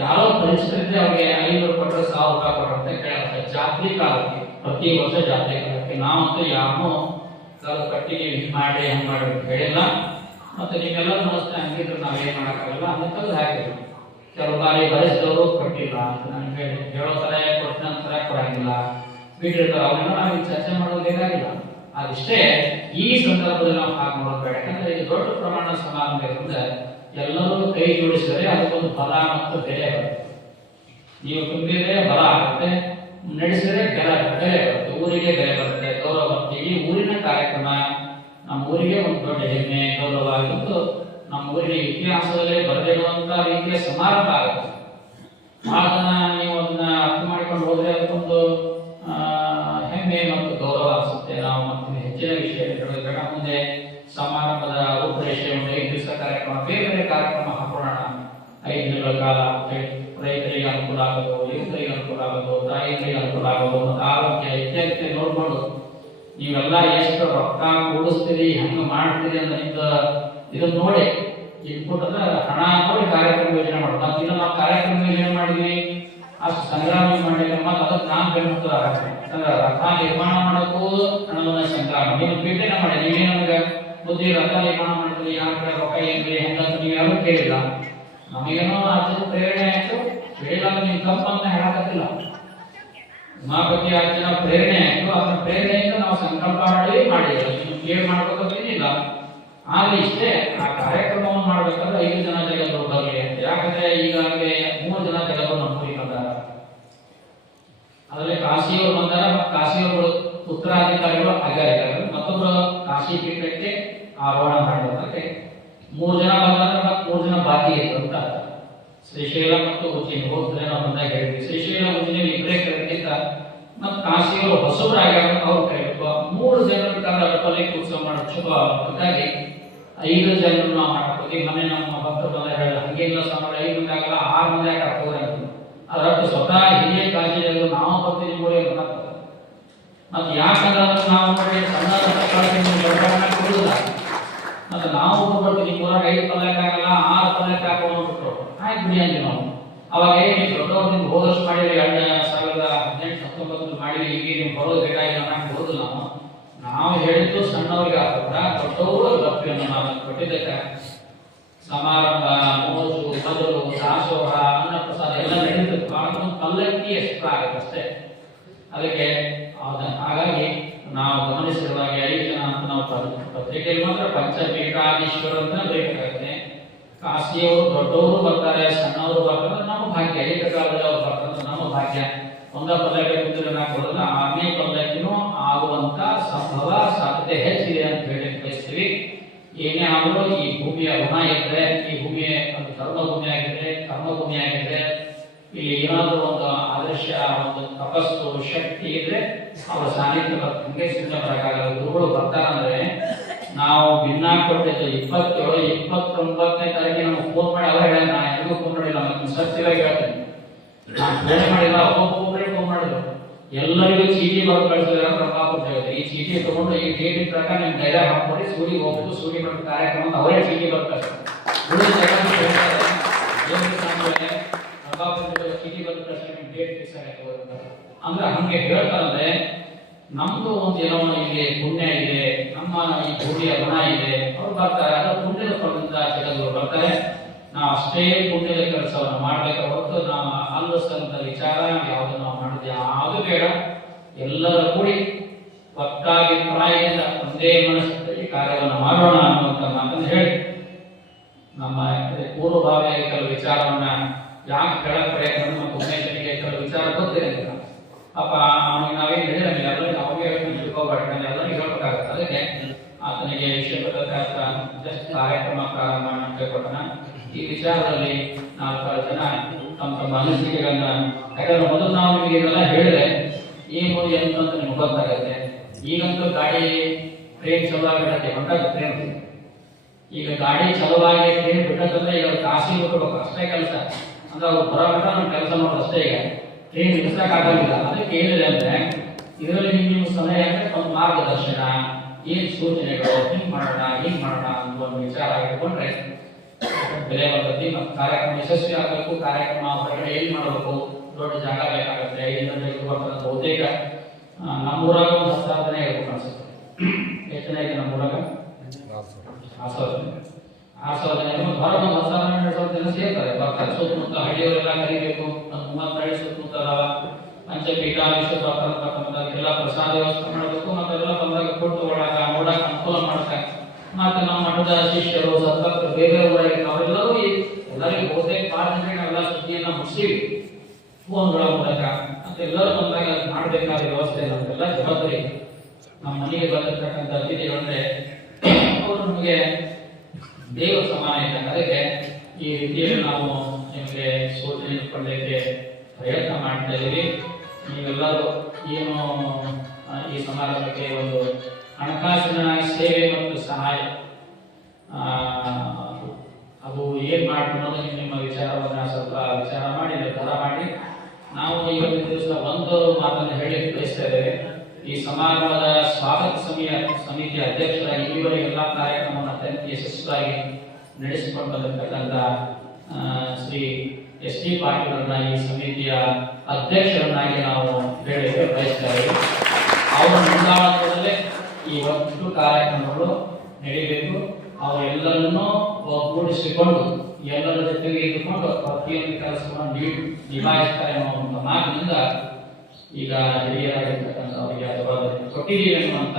ಯಾರೋ ಪರಿಸ್ಥಿತಿ ಅವ್ರಿಗೆ 500 ಕೊಟ್ಟರೆ 1000 ರೂಪಾಯಿ ಕೊಟ್ಟರೆ ಕೇಳ್ತಾರೆ. ಜಾತ್ರೆ ಕಾಲಕ್ಕೆ ಪ್ರತಿ ವರ್ಷ ಜಾತ್ರೆ ಕಾಲಕ್ಕೆ ನಾವಂತೂ ಯಾರನ್ನೂ ಕಟ್ಟಿಗೆ ಮಾಡಿ ಹಂಗೆ ಮಾಡಿ ಹೇಳಿಲ್ಲ. ಮತ್ತೆ ನೀವೆಲ್ಲ ನೋಡಿಸ್ತಾ ಹಂಗಿದ್ರೆ ನಾವೇನ್ ಮಾಡೋಕ್ಕಾಗಲ್ಲ. ಅದಕ್ಕೆ ಹಾಕಿದ್ರು. ಕೆಲವು ಬಾರಿ ಬರೆಸಿದವರು ಕೊಟ್ಟಿಲ್ಲ ಅಂತ ನನಗೆ ಹೇಳೋ ತರ ಕೊಟ್ಟಿನ ತರ ಕೊಡಂಗಿಲ್ಲ, ಬಿಟ್ಟಿರ್ತಾರೆ. ಅವನ್ನೆಲ್ಲ ನಾವು ಚರ್ಚೆ ಮಾಡೋದು ಬೇಕಾಗಿಲ್ಲ. ಅದಿಷ್ಟೇ ಈ ಸಂದರ್ಭದಲ್ಲಿ ನಾವು ಹಾಗೆ ಮಾಡೋದು ಬೇಡ. ಯಾಕಂದ್ರೆ ಇದು ದೊಡ್ಡ ಪ್ರಮಾಣದ ಸಮಾರಂಭ ಇರೋದ್ರಿಂದ ಎಲ್ಲರೂ ಕೈ ಜೋಡಿಸಿದರೆ ಅದಕ್ಕೊಂದು ಬಲ ಮತ್ತು ಬೆಲೆ ಬರುತ್ತೆ. ನೀವು ತುಂಬಿದ್ರೆ ಬಲ ಆಗುತ್ತೆ, ನಡೆಸಿದ್ರೆ ಬೆಲೆ ಬರುತ್ತೆ, ಊರಿಗೆ ಬೆಲೆ ಬರುತ್ತೆ, ಗೌರವ ಬರುತ್ತೆ. ಈ ಊರಿನ ಕಾರ್ಯಕ್ರಮ ನಮ್ಮ ಊರಿಗೆ ಒಂದು ದೊಡ್ಡ ಹೆಮ್ಮೆ, ಗೌರವ ಆಗಿದ್ದು ನಮ್ಮ ಊರಿನ ಇತಿಹಾಸದಲ್ಲೇ ಬರೆದಿರುವಂತ ರೀತಿಯ ಸಮಾರಂಭ ಆಗುತ್ತೆ. ಬಹಳ ಜನ ನೀವು ಅದನ್ನ ಅರ್ಥ ಮಾಡಿಕೊಂಡು ಹೋದ್ರೆ ಅದಕ್ಕೊಂದು ಹೆಮ್ಮೆ ಮತ್ತು ಗೌರವ ಅನಿಸುತ್ತೆ. ನಾವು ಮತ್ತೆ ಹೆಚ್ಚಿನ ವಿಷಯ ಹೇಳೋದ್ರ ಮುಂದೆ ಸಮಾರಂಭದ ರೂಪರೇಷೆ ಒಂದು 5 ದಿವಸ ಕಾರ್ಯಕ್ರಮ, ಬೇರೆ ಬೇರೆ ಕಾರ್ಯಕ್ರಮ ಹಾಕೋಣ. 5 ದಿನಗಳ ಕಾಲ ರೈತರಿಗೆ ಅನುಕೂಲ ಆಗೋದು, ಯುವಕರಿಗೆ ಅನುಕೂಲ ಆಗೋದು, ತಾಯಿಗಳಿಗೆ ಅನುಕೂಲ ಆಗೋದು, ಮತ್ತು ಆರೋಗ್ಯ ಇತ್ಯಾದಿ ನೋಡ್ಕೊಂಡು ನೀವೆಲ್ಲ ಎಷ್ಟು ರೊಕ್ಕ ಕೂಡಿಸ್ತೀರಿ, ಹೆಂಗೆ ಮಾಡ್ತೀರಿ ಅಂತ ಇದನ್ನ ನೋಡಿ ಇನ್ಪುಟ್ ಅಂದ್ರೆ ಹಣ ನೋಡಿ ಕಾರ್ಯಕ್ರಮ ಯೋಜನೆ ಮಾಡೋದು. ಮತ್ತೆ ಇನ್ನು ನಾವು ಕಾರ್ಯಕ್ರಮ ಯೋಜನೆ ಮಾಡಿದ್ವಿ, ಅಷ್ಟು ಸಂಗ್ರಾಮ ಮಾಡಿದ್ರೆ ಮತ್ತೆ ಅದಕ್ಕೆ ನಾನು ಬೆಂಬಲ ರಥ ನಿರ್ಮಾಣ ಮಾಡೋಕ್ಕೂ ಹಣವನ್ನ ಸಂಗ್ರಾಮ. ನೀವು ಪೀಠನ ಮಾಡಿ ನೀವೇ ನಮಗೆ ಬುದ್ಧಿ ರಥ ನಿರ್ಮಾಣ ಮಾಡಿದ್ರಿ, ಯಾವ ಕಡೆ ರೊಕ್ಕ ಏನ್ರಿ ಹೆಂಗಂತ ನೀವು ಯಾರು ಕೇಳಿಲ್ಲ. ನಮಗೇನೋ ಅದ್ರ ಪ್ರೇರಣೆ ಆಯ್ತು, ಹೇಳಿಲ್ಲ ನೀವು ತಪ್ಪಂತ ಹೇಳಕತ್ತಿಲ್ಲ. ಉಮಾಪತಿ ಅರ್ಚನ ಪ್ರೇರಣೆ ಆಯ್ತು, ಅದರ ಪ್ರೇರಣೆಯಿಂದ ನಾವು ಸಂಕಲ್ಪ ಮಾಡಿಲ್ಲ, ನೀವು ಕೇಳಿ ಮಾಡ್ಬೇಕಂತೇನಿಲ್ಲ. ಆದ್ರೆ ಇಷ್ಟೇ, ಆ ಕಾರ್ಯಕ್ರಮವನ್ನು ಮಾಡ್ಬೇಕಾದ್ರೆ 5 ಜನ ಜಗದ್ರು ಬರಲಿ ಅಂತ. ಯಾಕಂದ್ರೆ ಈಗಾಗಲೇ 3 ಜನ ಜಗದ್ರು ನಮ್ಮೂರಿಗೆ ಬಂದಾರ. ಅದರಲ್ಲಿ ಕಾಶಿಯವರು ಬಂದಾರ, ಮತ್ತು ಕಾಶಿಯವರು ಉತ್ತರಾಧಿಕಾರಿಗಳು ಆಗಿದ್ದಾರೆ. ಮತ್ತೊಬ್ಬರು ಕಾಶಿ ಪೀಠಕ್ಕೆ ಆರೋಹಣ ಮಾಡಿರೋದಕ್ಕೆ 3 ಜನ ಬಂದಾರ, ಮತ್ತು 3 ಜನ ಬಾಕಿ ಇತ್ತು ಅಂತ. ಶ್ರೀಶೈಲ ಮತ್ತು ಉಜ್ಜಯಿನಿ ಹೋದ್ರೆ ನಾವು ಬಂದಾಗ ಹೇಳಿದ್ವಿ. ಶ್ರೀಶೈಲ ಉಜ್ಜಯಿನಿ ಇಬ್ಬರೇ ಕರೆದಿದ್ದ, ಮತ್ತು ಕಾಶಿಯವರು ಹೊಸಬರಾಗ್ಯಾರ ಅವ್ರು ಕರೆಯಬೇಕು. 3 ಜನರ ಕಾಲ ಉತ್ಸವ ಮಾಡೋ ಶುಭ ಹಾಗಾಗಿ 5 ಜನರು ನಾವು ಮಾಡ್ತೀವಿ. ಮನೆ ನಮ್ಮ ಭಕ್ತರು ಬಂದ ಹೇಳ ಹಂಗೇನಿಲ್ಲ ಸ್ವಾಮಿ, 5 ಮಂದಿ ಆಗಲ್ಲ 6 ಮಂದಿ ಆಗ್ತಾರೆ. ಅದರದ್ದು ಸ್ವತಃ ಹಿರಿಯ ಕಾಶಿಯಲ್ಲಿ ನಾವು ಬರ್ತೀವಿ ನೋಡಿ ಮತ್ತೆ ಯಾಕಂದ್ರೆ ನಾವು ನೋಡಿ ಸಣ್ಣ ಕೊಡುವುದ ಮತ್ತೆ ನಾವು ಬರ್ತೀವಿ. 5 ಪಲ್ಲಕ್ಕೆ ಆಗಲ್ಲ 6 ಪಲ್ಲಕ್ಕೆ ಹಾಕೊಂಡ್ಬಿಟ್ರು ಆಯ್ತು ಬಿಡಿ ಅಂದ್ವಿ ನಾವು. ಅವಾಗ ಏನು ದೊಡ್ಡವ್ರಿಂದ ಹೋದಷ್ಟು ಮಾಡಿರಿ, 2018-19 ಮಾಡಿರಿ, ಈಗ ನೀವು ಬರೋದು ಬೇಕಾಗಿಲ್ಲ ಅನ್ನಕ್ಕೆ ಬರೋದು. ನಾವು ಹೇಳಿದ್ದು ಸಣ್ಣವ್ರಿಗೆ ಆಗ್ತದ, ದೊಡ್ಡವರು ಭಕ್ತಿಯನ್ನು ನಾವು ಕೊಟ್ಟಿದ್ದಕ್ಕೆ ಸಮಾರಂಭ, ಮೋಜು, ಬದಲು, ದಾಸೋಹ, ಅನ್ನಪ್ರಸಾದ ಎಲ್ಲ ನಡೀತದೆ. ಪಲ್ಲಕ್ಕಿ ಎಷ್ಟು ಆಗುತ್ತೆ ಅಷ್ಟೇ. ಅದಕ್ಕೆ ಹಾಗಾಗಿ ನಾವು ಗಮನಿಸಿರುವಾಗ 5 ಜನ ಅಂತ ನಾವು ಪತ್ರಿಕೆಯಲ್ಲಿ ಮಾತ್ರ ಪಂಚಪೀಠಾಧೀಶ್ವರ ಅಂತ ಬೇಕಾಗುತ್ತೆ. ಕಾಶಿಯವರು ದೊಡ್ಡವರು ಬರ್ತಾರೆ, ಸಣ್ಣವರು ಬರ್ತಾರೆ, ನಮ್ಮ ಭಾಗ್ಯ. ಏಕಕಾಲದಲ್ಲಿ ಅವ್ರು ಬರ್ತಾರೆ, ನಮ್ಮ ಭಾಗ್ಯ. ಒಂದ ಪಲ್ಲಕ್ಕಿ ಕುಂತಿದ್ರೆ ನಾವು ಕೊಡೋಲ್ಲ, 6ನೇ ಪಲ್ಲಕ್ಕಿನೂ ಆಗುವಂತ ಸಂಭವ ಸಾಧ್ಯತೆ ಹೆಚ್ಚಿದೆ ಅಂತ ಹೇಳಿ ಬಯಸ್ತೀವಿ. ಏನೇ ಆದರೂ ಈ ಭೂಮಿಯ ಋಣ ಇದ್ರೆ, ಈ ಭೂಮಿಯ ಒಂದು ಕರ್ಮಭೂಮಿ ಆಗಿದ್ರೆ, ಕರ್ಮಭೂಮಿ ಆಗಿದ್ರೆ, ಇಲ್ಲಿ ಏನಾದರೂ ಒಂದು ಆದರ್ಶ, ಒಂದು ತಪಸ್ಸು, ಶಕ್ತಿ ಇದ್ರೆ ಅವರ ಸಾನ್ನಿಧ್ಯ ಹಂಗೆ ಸಿದ್ಧಪಡಕ್ಕಾಗಲ್ಲ. ಗುರುಗಳು ಬರ್ತಾರಂದ್ರೆ ನಾವು ಭಿನ್ನ ಕೊಟ್ಟಿದ್ದು 27-29ನೇ ತಾರೀಕಿಗೆ ನಮ್ಗೆ ಫೋನ್ ಮಾಡಿ ಅವ ಹೇಳ, ನಾ ಯಾರಿಗೂ ಫೋನ್ ಮಾಡಿಲ್ಲ, ಮತ್ತೆ ಸತ್ಯವಾಗಿ ಹೇಳ್ತೀನಿ, ನಾನು ಫೋನ್ ಮಾಡಿಲ್ಲ, ಒಬ್ಬೊಬ್ಬರೇ ಫೋನ್ ಮಾಡಿದ್ರು. ಎಲ್ಲರಿಗೂ ಚೀಟಿ ಬರೆದು ಕಳಿಸಿದಾರೆ ರಂಭಾಪುರ ಜಗತ್ತು. ಈ ಚೀಟಿ ತಗೊಂಡು ಈ ಡೇಟಿನ ಪ್ರಕಾರ ನಿಮ್ ಧೈರ್ಯ ಹಾಕೊಂಡು ಸೂರಿಗೆ ಹೋಗ್ಬೇಕು, ಸೂರಿಗೆ ಬರೋ ಕಾರ್ಯಕ್ರಮ ಅಂತ ಅವರೇ ಚೀಟಿ ಬರ್ತಾರೆ. ಚೀಟಿ ಬರೆದ ತಕ್ಷಣ ನಿಮ್ ಡೇಟ್ ಫಿಕ್ಸ್ ಆಗತ್ತೆ ಅಂದ್ರೆ ಹಂಗೆ ಹೇಳ್ತಾರಂದ್ರೆ ನಮ್ದು ಒಂದು ಏನೋ ಇಲ್ಲಿ ಪುಣ್ಯ ಇದೆ, ನಮ್ಮ ಈ ಭೂಮಿಯ ಋಣ ಇದೆ. ಅವ್ರು ಬರ್ತಾರೆ, ಅದರ ಪುಣ್ಯದ ಫಲದಿಂದ ಜಗತ್ತು ಬರ್ತಾರೆ. ನಾವು ಅಷ್ಟೇ ಪುಣ್ಯದ ಕೆಲಸವನ್ನು ಮಾಡ್ಬೇಕು ಹೊರತು ನಾವು ಅಲ್ಲಸಂತ ವಿಚಾರ ಯಾವುದು ನಾವು ಮಾಡಿದ್ವಿ ಯಾವುದು ಬೇಡ. ಎಲ್ಲರ ಕೂಡಿ ಒಟ್ಟಾಭಿಪ್ರಾಯದಿಂದ ಒಂದೇ ಮನಸ್ಸಿನಲ್ಲಿ ಕಾರ್ಯವನ್ನು ಮಾಡೋಣ ಅನ್ನುವಂಥ ಮಾತನ್ನು ಹೇಳಿ ನಮ್ಮ ಪೂರ್ವಭಾವಿಯಾಗಿ ಕೆಲವು ವಿಚಾರವನ್ನ ಯಾಕೆ ಹೇಳಕ್ ಪ್ರಯತ್ನ ಮತ್ತು ಉಮೇಶನಿಗೆ ಕೆಲವು ವಿಚಾರ ಗೊತ್ತಿರಲಿಲ್ಲ. ಪಾಪ ಅವನಿಗೆ ನಾವೇನು ಹೇಳಿರಂಗಿಲ್ಲ, ಎಲ್ಲರಿಗೂ ಅವಾಗೆ ತಿಳ್ಕೊಬಾರ್ದು, ಎಲ್ಲರಿಗೂ ಹೇಳ್ಬೇಕಾಗುತ್ತೆ. ಅದಕ್ಕೆ ಆತನಿಗೆ ವಿಷಯ ಗೊತ್ತಾಗ ಜಸ್ಟ್ ಕಾರ್ಯಕ್ರಮ ಪ್ರಾರಂಭ ಕೇಳ್ಕೊಟ್ಟನ. ಈ ವಿಚಾರದಲ್ಲಿ 4 ಜನ ತಮ್ಮ ತಮ್ಮ ಅನಿಸಿಕೆಗಳನ್ನ, ಯಾಕಂದ್ರೆ ಮೊದಲು ನಾವು ನಿಮಗೆ ಇದೆಲ್ಲ ಹೇಳಿದ್ರೆ ಏನು ಎಂತಂತ ನಿಮ್ಗೆ ಗೊತ್ತಾಗುತ್ತೆ. ಈಗಂತೂ ಗಾಡಿ ಟ್ರೈನ್ ಚಲುವಾಗಿರುತ್ತೆ, ಹೊಂಟಾಗ ಟ್ರೈನ್. ಈಗ ಗಾಡಿ ಚಲುವಾಗಿ ಟ್ರೈನ್ ಬಿಟ್ಟಂದ್ರೆ ಈಗ ಕಾಸಿ ಬಿಟ್ಬೇಕು ಅಷ್ಟೇ ಕೆಲಸ. ಅಂದ್ರೆ ಅವ್ರು ಬರೋಬಿಟ್ಟ ನಮ್ಮ ಕೆಲಸ ಮಾಡೋದು ಅಷ್ಟೇ. ಈಗ ಟ್ರೈನ್ ನಿಲ್ಲಿಸಕ್ಕಾಗಲಿಲ್ಲ. ಅದಕ್ಕೆ ಏನಿದೆ ಅಂದ್ರೆ ಇದರಲ್ಲಿ ನಿಮ್ಮ ಸಲಹೆ ಅಂದ್ರೆ ಒಂದು ಮಾರ್ಗದರ್ಶನ, ಏನ್ ಸೂಚನೆಗಳು, ಹಿಂಗ್ ಮಾಡೋಣ ಅಂತ ಒಂದು ವಿಚಾರ ಇಟ್ಕೊಂಡ್ರೆ ಬೆಲೆ ಬರ್ತೈತಿ. ಮತ್ತು ಕಾರ್ಯಕ್ರಮ ಯಶಸ್ವಿ ಆಗಬೇಕು. ಕಾರ್ಯಕ್ರಮ ಹೊರಗಡೆ ಏನ್ ಮಾಡಬೇಕು, ದೊಡ್ಡ ಜಾಗ ಬೇಕಾಗುತ್ತೆ. 5 ಗಂಟೆಗೆ ಬರ್ತಕ್ಕಂಥ ಬಹುತೇಕ ನಮ್ಮೂರಾಗ ಒಂದು 10,000 ಜನ ಇರ್ಬೇಕು ಅನ್ಸುತ್ತೆ. ಎಷ್ಟು ಜನ ಇದೆ ನಮ್ಮೂರಾಗ? 6,000 ಜನ. ಹೊರಗೆ 10,000-12,000 ಜನ ಸೇರ್ತಾರೆ, ಬರ್ತಾರೆ. ಸುತ್ತಮುತ್ತ ಹಳ್ಳಿಯವರೆಲ್ಲ ಕರಿಬೇಕು. 30 ಹಳ್ಳಿ ಸುತ್ತಮುತ್ತ ಅದಾವ. ಪಂಚಪೀಠ ಎಲ್ಲ ಪ್ರಸಾದ ವ್ಯವಸ್ಥೆ ಮಾಡಬೇಕು. ಮತ್ತೆಲ್ಲ ಬಂದಾಗ ಕೊಟ್ಟು ಒಳಗ ನೋಡಕ್ ಅನುಕೂಲ ಮಾಡಕ. ಮತ್ತೆ ನಮ್ಮ ಮಠದ ಶಿಷ್ಯರು ಸದ್ಭಕ್ತರು ಬೇರೆ ಊರಾಗಿ ಅವರೆಲ್ಲರೂ ಎಲ್ಲರಿಗೂ ಬಹುತೇಕ 6 ಜನ ನಾವೆಲ್ಲ ಸುದ್ದಿಯನ್ನ ಮುಗಿಸಿವಿ ಫೋನ್ಗಳ ಮೂಲಕ. ಮತ್ತೆಲ್ಲರೂ ಬಂದಾಗ ಮಾಡಬೇಕಾದ ವ್ಯವಸ್ಥೆ ನಮ್ಗೆಲ್ಲ ಜವಾಬ್ದಾರಿ. ನಮ್ಮ ಮನೆಗೆ ಬಂದಿರ್ತಕ್ಕಂಥ ಅತಿಥಿಗಳಂದ್ರೆ ಅವರು ನಮಗೆ ದೇವರ ಸಮಾನ ಇದ್ದಂಗೆ. ಅದಕ್ಕೆ ಈ ರೀತಿಯಲ್ಲಿ ನಾವು ನಿಮಗೆ ಸೂಚನೆ ಕೊಡಲಿಕ್ಕೆ ಪ್ರಯತ್ನ ಮಾಡ್ತಾ ಇದ್ದೀವಿ. ನೀವೆಲ್ಲರೂ ಏನು ಈ ಸಮಾರಂಭಕ್ಕೆ ಒಂದು ಹಣಕಾಸಿನ ಸೇವೆ ಮತ್ತು ಸಹಾಯ ಅದು ಏನ್ ಮಾಡ್ಕೊಳ್ಳೋದು ನಿಮ್ಮ ವಿಚಾರವನ್ನ ಸ್ವಲ್ಪ ವಿಚಾರ ಮಾಡಿ ನಿರ್ಧಾರ ಮಾಡಿ. ನಾವು ಇವತ್ತಿನ ದಿವಸ ಒಂದು ಮಾತನ್ನು ಹೇಳಿ ಬಯಸ್ತಾ ಇದ್ದೇವೆ. ಈ ಸಮಾರಂಭದ ಸ್ವಾಗತ ಸಮಿತಿಯ ಅಧ್ಯಕ್ಷರಾಗಿ ಇಲ್ಲಿವರೆಗೆ ಎಲ್ಲ ಕಾರ್ಯಕ್ರಮವನ್ನು ಅತ್ಯಂತ ಯಶಸ್ವಿಯಾಗಿ ನಡೆಸಿಕೊಂಡು ಬಂದಿರತಕ್ಕಂಥ ಶ್ರೀ ಎಸ್ ಟಿ ಪಾಟೀಲ್ ಈ ಸಮಿತಿಯ ಅಧ್ಯಕ್ಷರನ್ನಾಗಿ ನಾವು ಹೇಳಿಕೆ ಬಯಸ್ತಾ ಇದ್ದೇವೆ. ಅವರ ಮುಂದಾಳತ್ವದಲ್ಲೇ ಈ ಒಟ್ಟು ಕಾರ್ಯಕ್ರಮಗಳು ನಡೀಬೇಕು. ಅವರೆಲ್ಲರನ್ನೂ ಒಗ್ಗೂಡಿಸಿಕೊಂಡು ಎಲ್ಲರ ಜೊತೆಗೆ ಇದ್ದುಕೊಂಡು ಪ್ರತಿಯೊಂದು ಕೆಲಸವನ್ನು ನಿಭಾಯಿಸ್ತಾರೆ ಅನ್ನುವಂಥ ಮಾತಿನಿಂದ ಈಗ ಹಿರಿಯರಾಗಿರ್ತಕ್ಕಂಥ ಅವರಿಗೆ ಜವಾಬ್ದಾರಿ ಕೊಟ್ಟಿದ್ದೀವಿ ಅನ್ನುವಂಥ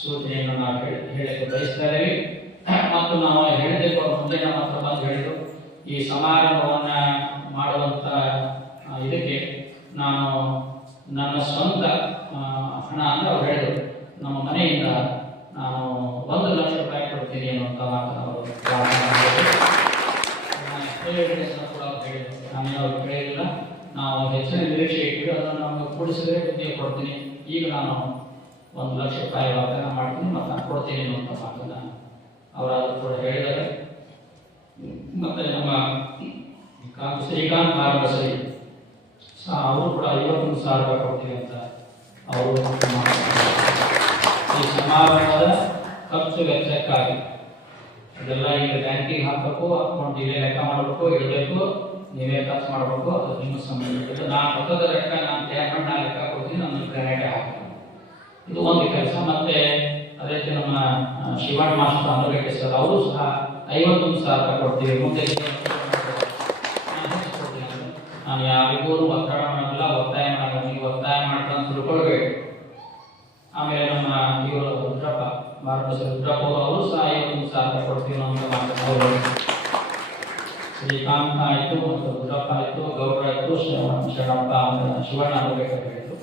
ಸೂಚನೆಯನ್ನು ನಾವು ಹೇಳಕ್ಕೆ ಬಯಸ್ತಾ ಇದ್ದೇವೆ. ಮತ್ತು ನಾವು ಹೇಳಿದ್ದಕ್ಕೆ ಮುಂದೆ ನಮ್ಮ ಹತ್ರ ಬಂದು ಹೇಳಿದ್ರು, ಈ ಸಮಾರಂಭವನ್ನ ಮಾಡುವಂತ ಇದಕ್ಕೆ ನಾನು ನನ್ನ ಸ್ವಂತ ಹಣ ಅಂತ ಅವ್ರು ಹೇಳಿದ್ರು. ನಮ್ಮ ಮನೆಯಿಂದ ನಾನು 1 ಲಕ್ಷ ರೂಪಾಯಿ ಕೊಡ್ತೀನಿ ಅನ್ನುವಂಥ ಮಾತನ್ನು ಅವರು ನಾನೇನವ್ರು ಕೇಳಿಲ್ಲ. ನಾವು ಹೆಚ್ಚಿನ ನಿರೀಕ್ಷೆ ಇಟ್ಟು ಅದನ್ನು ನಮಗೆ ಕೂಡಿಸಿದ್ರೆ ಬುದ್ಧಿಗೆ ಕೊಡ್ತೀನಿ. ಈಗ ನಾನು 1 ಲಕ್ಷ ರೂಪಾಯಿ ವಾಗ್ದಾನ ಮಾಡ್ತೀನಿ ಮತ್ತು ನಾನು ಕೊಡ್ತೀನಿ ಅನ್ನುವಂಥ ಮಾತನ್ನ ಅವರಾದ್ರೂ ಕೂಡ ಹೇಳಿದ್ದಾರೆ. ಮತ್ತೆ ನಮ್ಮ ಶ್ರೀಕಾಂತ್ ಮಾರ್ಗಸರಿ ಅವರು ಕೂಡ 51,000 ರೂಪಾಯಿ ಕೊಡ್ತೀವಿ ಅಂತ ಅವರು ಈ ಸಮಾರಂಭದ ಖರ್ಚು ವೆಚ್ಚಕ್ಕಾಗಿ ಅದೆಲ್ಲ ಈಗ ಬ್ಯಾಂಕಿಗೆ ಹಾಕಬೇಕು, ಅಕೌಂಟ್ ಇಲ್ಲೇ ಲೆಕ್ಕ ಮಾಡಬೇಕು, ಇಡಬೇಕು, ನೀವೇ ಖರ್ಚು ಮಾಡಬೇಕು. ಅದು ನಿಮ್ಮ ಸಂಬಂಧ. ನಾನು ಮೊತ್ತದ ಲೆಕ್ಕ ನಾನು ತಯಾರು ಮಾಡಿ ನಾನು ಲೆಕ್ಕ ಕೊಡ್ತೀನಿ, ನನ್ನ ಗ್ರಾನೇಟೇ ಹಾಕ್ತೀನಿ. ಇದು ಒಂದು ಕೆಲಸ. ಮತ್ತೆ ಅದೇ ರೀತಿ ನಮ್ಮ ಶಿವಣ್ಣ ಮಾಸ್ಟರ್ ಅಮರಗಟ್ಟೆ ಸರ್ ಅವರು ಸಹ 51,000 ರೂಪಾಯಿ ಕೊಡ್ತೀವಿ. ಮುಂದೆ ನಾನು ಯಾರಿಗೂ ಒತ್ತಡ ಮಾಡಲ್ಲ, ಒತ್ತಾಯ ಮಾಡಲ್ಲ. ನೀವು ಒತ್ತಾಯ ಮಾಡ್ತಾ ತಿಳ್ಕೊಳ್ಬೇಕು. ಆಮೇಲೆ ನಮ್ಮ ಇವರು ರುದ್ರಪ್ಪ ಮಾರ್ಗದರ್ಶಕ ರುದ್ರಪ್ಪ ಅವರು ಸಹ 51,000 ರೂಪಾಯಿ ಕೊಡ್ತೀವಿ ಅಂತ ಮಾತಾಡೋರು. ಶ್ರೀಕಾಂತ್ ಆಯಿತು, ಮತ್ತು ರುದ್ರಪ್ಪ ಆಯಿತು, ಗೌಡ್ರ ಆಯಿತು, ಶರಣಪ್ಪ ಶಿವಣ್ಣ ಆಗಬೇಕಾಗಿತ್ತು.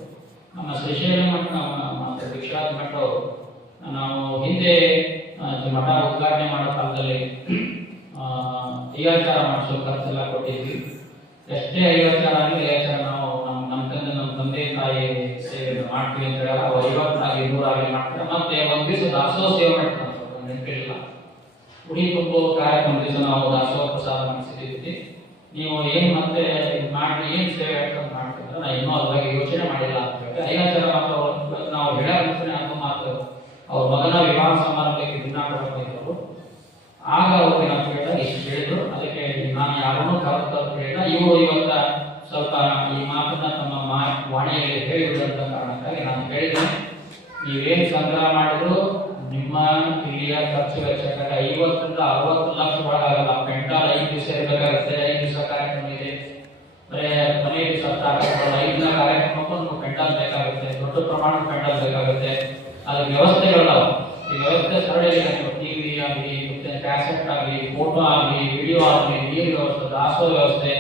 ನಮ್ಮ ಶ್ರೀಶೈಲ ಮಠ ಮತ್ತು ದೀಕ್ಷಾತ್ ಮಠ ಅವರು ನಾವು ಹಿಂದೆ ಮಠ ಉದ್ಘಾಟನೆ ಮಾಡೋ ಕಾಲದಲ್ಲಿ ಐವಾಚಾರ ಮಾಡಿಸೋ ಖರ್ಚೆಲ್ಲ ಕೊಟ್ಟಿದ್ವಿ. ಎಷ್ಟೇ ಐವಾಚಾರ ಆಗಲಿ ಐವಾಚಾರ ನಾವು ನಮ್ಮ ತಂದೆ ತಾಯಿ ಸೇವೆ ಮಾಡ್ತೀವಿ ಅಂತ ಹೇಳಿ ಅವ್ರು 50 100 ಮಾಡ್ತಾರೆ. ಮತ್ತೆ ಒಂದು ದಿವಸ ದಾಸೋಹ ಸೇವೆ ಮಾಡ್ತಾರೆ, ನೆನಪಿಲ್ಲ. ಉಡಿ ತುಂಬೋ ಕಾರ್ಯಕ್ರಮ ದಿವಸ ನಾವು ದಾಸೋಹ ಪ್ರಸಾದ ಮಾಡಿಸಿದ್ದೀವಿ. ನೀವು ಏನು ಮತ್ತೆ ಮಾಡಿ ಏನು ಸೇವೆ ಅಂತ ಮಾಡ್ತಿದ್ರೆ ನಾ ಇನ್ನೂ ಅದ್ರ ಬಗ್ಗೆ ಯೋಚನೆ ಮಾಡಿಲ್ಲ ಅಂತ ಹೇಳಿ ಐವಾಚಾರ ಮಾತ್ರ ನಾವು ಹೇಳೋಣ ಅದು ಮಾತು. ಅವ್ರ ಮಗನ ವಿವಾಹ ಸಮಾರಂಭಕ್ಕೆ ದಿನ ಕೊಡಬೇಕು. ಆಗ ಅವ್ರಿಗೆ ನಾವು ಕೇಳಿದ ಇಷ್ಟು ಹೇಳಿದ್ರು. ಅದಕ್ಕೆ ನಾನು ಯಾರನ್ನೂ ಕರೆದು ಹೇಳಿಲ್ಲ. ಇವರು ಇವತ್ತ ಸ್ವಲ್ಪ ಈ ಮಾತನ್ನ ತಮ್ಮ ವಾಣಿಯಲ್ಲಿ ಹೇಳಿದ್ರು ಅಂತ ಕಾರಣಕ್ಕಾಗಿ ನಾನು ಹೇಳಿದ್ದೇನೆ. ನೀವೇನು ಸಂಗ್ರಹ ಮಾಡಿದ್ರು ನಿಮ್ಮ ಇಲ್ಲಿಯ ಖರ್ಚು ವೆಚ್ಚಕ್ಕಾಗಿ 50ರಿಂದ 60 ಲಕ್ಷ ಒಳಗಾಗಲ್ಲ. ಪೆಂಟಾಲ್ 5 ದಿವಸ ಇರಬೇಕಾಗುತ್ತೆ. 5 ದಿವಸ ಕಾರ್ಯಕ್ರಮ ಇದೆ. ಬರೇ ಮನೆ ದಿವಸ 5 ದಿನ ಕಾರ್ಯಕ್ರಮಕ್ಕೂ ನಮ್ಗೆ ಪೆಂಟಾಲ್ ಬೇಕಾಗುತ್ತೆ. ದೊಡ್ಡ ಪ್ರಮಾಣದ ಪೆಂಟಾಲ್ ಬೇಕಾಗುತ್ತೆ. ಅದಕ್ಕೆ ವ್ಯವಸ್ಥೆಗಳಲ್ಲ. ಈ ವ್ಯವಸ್ಥೆ ಸರಳ ಟಿವಿ ಆಗಲಿ ಕ್ಯಾಸೆಟ್ ಆಗಲಿ, ಫೋಟೋ ಆಗಲಿ, ವಿಡಿಯೋ ಆಗಲಿ, ನೀರು ವ್ಯವಸ್ಥೆ, ದಾಸೋಹ ವ್ಯವಸ್ಥೆ,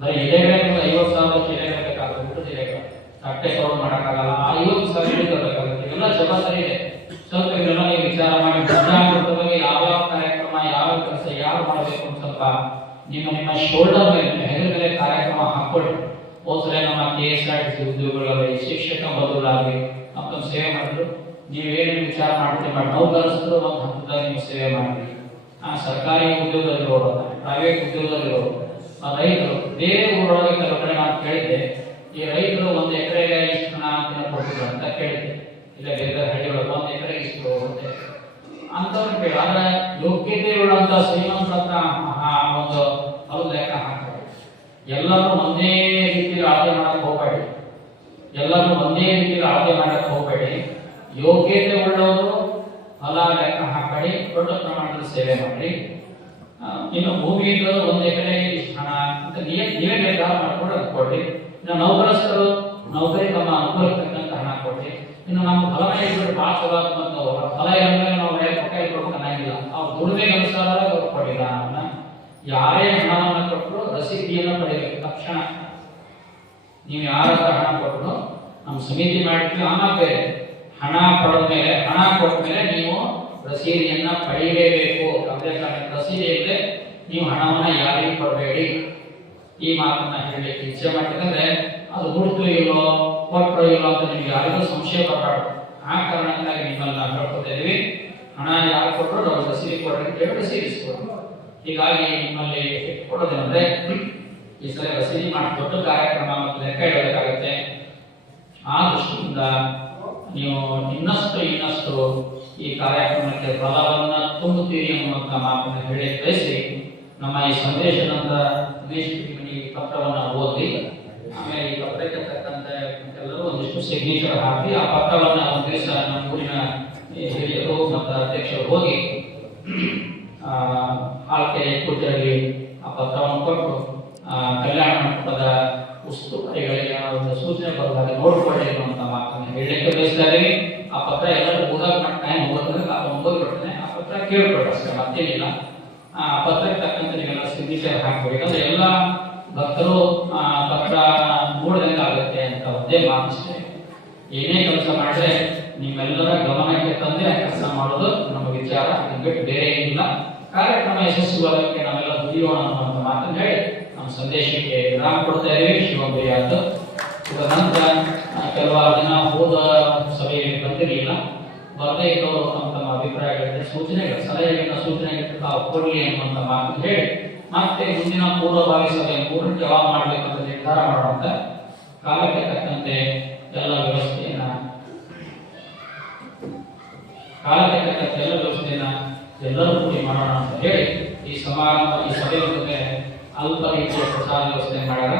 ಬರೀ ಎಲೆಗಳು 50,000 ಎಲೆಗಳು ಬೇಕಾಗುತ್ತೆ, ಊಟದ ಎಲೆಗಳು ತಟ್ಟೆ ಸೌಂಡ್ ಮಾಡೋಕ್ಕಾಗಲ್ಲ, ಆ 50,000 ಬೇಕಾಗುತ್ತೆ. ಇವೆಲ್ಲ ಜವಾಬ್ದಾರಿ ಇದೆ. ಸ್ವಲ್ಪ ಇದೆಲ್ಲ ನೀವು ವಿಚಾರ ಮಾಡಿ ಪ್ರಜಾಪ್ರಭುತ್ವದ ಬಗ್ಗೆ ಯಾವ ಕಾರ್ಯಕ್ರಮ, ಯಾವ ಕೆಲಸ ಯಾರು ಮಾಡಬೇಕು ಅಂತ ಸ್ವಲ್ಪ ನಿಮ್ಮ ಶೋಲ್ಡರ್ ಮೇಲೆ, ಹೆಗಲ ಮೇಲೆ ಕಾರ್ಯಕ್ರಮ ಹಾಕೊಳ್ಳಿ. ಹೋದ್ರೆ ನಮ್ಮ KSRTC ಉದ್ಯೋಗಗಳಲ್ಲಿ ಶಿಕ್ಷಕ ಬದಲಾಗಲಿ ನಮ್ಮ ಸೇವೆ ಮಾಡಿದ್ರು. ನೀವೇನು ವಿಚಾರ ಮಾಡ್ತೀವಿ ಮಾಡಿ ನೌಕರಸ್ಥರು ಒಂದು ಹಂತದಾಗ ನೀವು ಸೇವೆ ಮಾಡಿ. ಸರ್ಕಾರಿ ಉದ್ಯೋಗದಲ್ಲಿರೋರು, ಪ್ರೈವೇಟ್ ಉದ್ಯೋಗದಲ್ಲಿರೋರು, ರೈತರು ಬೇರೆ ಊರೊಳಗೆ ಕೆಲವು ಕಡೆ ನಾನು ಕೇಳಿದ್ದೆ, ಈ ರೈತರು 1 ಎಕರೆಗೆ ಇಷ್ಟು ಹಣ ಅಂತ ಕೊಡ್ತಿದ್ರು ಅಂತ ಕೇಳಿದ್ದೆ. ಇಲ್ಲ ಬೇರೆ ಹಳ್ಳಿಗಳು 1 ಎಕರೆಗೆ ಇಷ್ಟು ಹೋಗುತ್ತೆ ಅಂತವ್ರು ಕೇಳಿ. ಆದ್ರೆ ಯೋಗ್ಯತೆ ಇರುವಂತ ಶ್ರೀಮಂತ ಒಂದು ಅದು ಲೆಕ್ಕ ಹಾಕ್ತಾರೆ. ಎಲ್ಲರೂ ಒಂದೇ ರೀತಿಯಲ್ಲಿ ಆಯ್ಕೆ ಮಾಡಕ್ ಹೋಗಬೇಡಿ. ಎಲ್ಲರೂ ಒಂದೇ ರೀತಿಯಲ್ಲಿ ಆಯ್ಕೆ ಮಾಡಕ್ ಹೋಗಬೇಡಿ. ಯೋಗ್ಯತೆ ಉಳ್ಳವರು ಹೊಲ ಲೆಕ್ಕ ಹಾಕಬೇಡಿ, ದೊಡ್ಡ ಪ್ರಮಾಣದಲ್ಲಿ ಸೇವೆ ಮಾಡಿ. ಇನ್ನು ಭೂಮಿಯಿಂದ 1 ಎಕರೆಗೆ ಇಷ್ಟು ಹಣ ಅಂತ ನೀವೇ ನಿರ್ಧಾರ ಮಾಡ್ಕೊಂಡು ಅದು ಕೊಡ್ರಿ. ಇನ್ನು ನೌಕರಸ್ಥರು ನೌಕರಿ ತಮ್ಮ ಅನುಕೂಲಕ್ಕೆ ತಕ್ಕಂತ ಹಣ ಕೊಡ್ರಿ. ಇನ್ನು ನಮ್ಮ ಫಲನೇ ಇದ್ರು ಭಾಳ ಚಲೋ ಮತ್ತು ಫಲ ಇಲ್ಲಂದ್ರೆ ನಾವು ಕೈಯಲ್ಲಿ ಕೊಡೋಕೆ ಅನ್ನಂಗಿಲ್ಲ. ಅವ್ರು ದುಡಿಮೆಗೆ ಅನುಸಾರ ಅವ್ರು ಕೊಡಿಲ್ಲ. ಹಣವನ್ನ ಯಾರೇ ಹಣವನ್ನು ಕೊಟ್ಟರು ರಸೀದಿಯನ್ನು ಪಡೆಯಬೇಕು ತಕ್ಷಣ. ನೀವು ಯಾರ ಹಣ ಕೊಟ್ಟರು ನಮ್ಮ ಸಮಿತಿ ಮಾಡ್ತೀವಿ. ಆಮೇಲೆ ಬೇರೆ ಹಣ ಪಡೆದ ಮೇಲೆ, ಹಣ ಕೊಟ್ಟ ಮೇಲೆ ನೀವು ರಸೀದಿಯನ್ನ ಪಡೆಯಲೇಬೇಕು. ಯಾವುದೇ ಕಾರಣಕ್ಕೆ ರಸೀದಿ ಇಲ್ಲದೆ ನೀವು ಹಣವನ್ನ ಯಾರಿಗೂ ಕೊಡಬೇಡಿ. ಈ ಮಾತನ್ನ ಹೇಳಲಿಕ್ಕೆ ಇಚ್ಛೆ ಮಾಡ್ತಿದ್ರೆ ಅದು ದುಡ್ಡು ಇಲ್ಲೋ ಕೊಟ್ಟರೋ ಇಲ್ಲೋ ಅಂತ ನಿಮ್ಗೆ ಯಾರಿಗೂ ಸಂಶಯ ಬರಬಾರ್ದು. ಆ ಕಾರಣಕ್ಕಾಗಿ ನಿಮ್ಮಲ್ಲಿ ನಾವು ಹೇಳ್ಕೊತಾ ಇದೀವಿ, ಹಣ ಯಾರು ಕೊಟ್ಟರು ನಾವು ರಸೀದಿ ಕೊಡ್ರಿ ಅಂತ ಹೇಳಿ ರಸೀದಿ ಇಸ್ಕೊಡ್ರಿ. ಹೀಗಾಗಿ ನಿಮ್ಮಲ್ಲಿ ಕೊಡೋದೇನಂದ್ರೆ ಈ ಸಲ ರಸೀದಿ ಮಾಡಿ ದೊಡ್ಡ ಕಾರ್ಯಕ್ರಮ ಮತ್ತು ಲೆಕ್ಕ ಇಡಬೇಕಾಗುತ್ತೆ. ಆ ದೃಷ್ಟಿಯಿಂದ ನೀವು ಇನ್ನಷ್ಟು ಈ ಕಾರ್ಯಕ್ರಮಕ್ಕೆ ಬಲವನ್ನು ತುಂಬುತ್ತೀರಿ ಅನ್ನುವಂಥ ಮಾತನ್ನು ಹೇಳಿ ಬಯಸಿ ನಮ್ಮ ಈ ಸಂದೇಶದಂತ ಈ ಪತ್ರವನ್ನು ಓದಿ ಆಮೇಲೆ ಈ ಪತ್ರಕ್ಕೆ ತಕ್ಕಂತೆ ಎಲ್ಲರೂ ಒಂದಿಷ್ಟು ಸಿಗ್ನೇಚರ್ ಹಾಕಿ ಆ ಪತ್ರವನ್ನು ಒಂದು ದಿವಸ ನಮ್ಮ ಊರಿನ ಹಿರಿಯರು ಮತ್ತು ಅಧ್ಯಕ್ಷರು ಹೋಗಿ ಆಳ್ಕೆರೆ ಕೂಟರಲ್ಲಿ ಆ ಪತ್ರವನ್ನು ಕೊಟ್ಟು ಕಲ್ಯಾಣ ಮಂಟಪದ ಉಸ್ತುವಾರಿಗಳಿಗೆ ಒಂದು ಸೂಚನೆ ಬರುವಾಗ ನೋಡ್ಕೊಳ್ಳಿ ಅನ್ನುವಂಥ ಮಾತನ್ನು ಹೇಳಲಿಕ್ಕೆ ಬಯಸ್ತಾ ಇದ್ದೀವಿ. ಆ ಪತ್ರ ಎಲ್ಲರೂ ಓದಕ್ಕೆ ನಮ್ಮ ಟೈಮ್ ಹೋಗೋದ್ರೆ ಓದ್ಬಿಡ್ತೇನೆ. ಆ ಪತ್ರ ಕೇಳ್ಕೊಳ್ರಿ ಅಷ್ಟೇ, ಮತ್ತೇನಿಲ್ಲ. ಆ ಪತ್ರಕ್ಕೆ ತಕ್ಕಂತೆ ನೀವೆಲ್ಲ ಸಿಗ್ನೇಚರ್ ಹಾಕ್ಬೇಕು. ಯಾಕಂದ್ರೆ ಎಲ್ಲ ಭಕ್ತರು ಪತ್ರ ನೋಡಿದಂಗೆ ಆಗುತ್ತೆ ಅಂತ ಒಂದೇ ಮಾತಿಷ್ಟೇ. ಏನೇ ಕೆಲಸ ಮಾಡಿದ್ರೆ ನಿಮ್ಮೆಲ್ಲರ ಗಮನಕ್ಕೆ ತಂದೆ ಕೆಲಸ ಮಾಡೋದು ನಮ್ಮ ವಿಚಾರ. ಬಿಟ್ಟು ಬೇರೆ ಏನಿಲ್ಲ. ಕಾರ್ಯಕ್ರಮ ಯಶಸ್ವಿಯಾಗಕ್ಕೆ ನಾವೆಲ್ಲ ದುಡಿಯೋಣ ಅನ್ನುವಂಥ ಮಾತನ್ನು ಹೇಳಿ ನಮ್ಮ ಸಂದೇಶಕ್ಕೆ ವಿರಾಮ ಕೊಡ್ತಾ ಇದ್ದೀವಿ. ಶಿವಪ್ರಿಯಾದ ಇವಾಗ ನಂತರ ಕೆಲವಾರು ದಿನ ಹೋದ ಸಭೆಯಲ್ಲಿ ಬಂದಿರಲಿಲ್ಲ. ಬರದೇ ಇದ್ದವರು ತಮ್ಮ ಅಭಿಪ್ರಾಯಗಳಿದೆ, ಸೂಚನೆಗಳು, ಸಲಹೆಗಳನ್ನ ಸೂಚನೆಗಳು ತಾವು ಕೊಡಲಿ ಅನ್ನುವಂಥ ಮಾತನ್ನು ಹೇಳಿ ಮತ್ತೆ ಮುಂದಿನ ಪೂರ್ವಭಾವಿ ಸಭೆ 3ಕ್ಕೆ ಯಾವಾಗ ಮಾಡಬೇಕಂತ ನಿರ್ಧಾರ ಮಾಡುವಂತ ಕಾಲಕ್ಕೆ ತಕ್ಕಂತೆ ಎಲ್ಲ ವ್ಯವಸ್ಥೆಯನ್ನ ಎಲ್ಲರೂ ಕೂಡಿ ಮಾಡೋಣ ಅಂತ ಹೇಳಿ ಈ ಸಮಾರಂಭ ಈ ಸಭೆ ಜೊತೆ ಅಲ್ಪ ರೀತಿಯ ಪ್ರಸಾದ ವ್ಯವಸ್ಥೆ ಮಾಡ್ಯಾರ.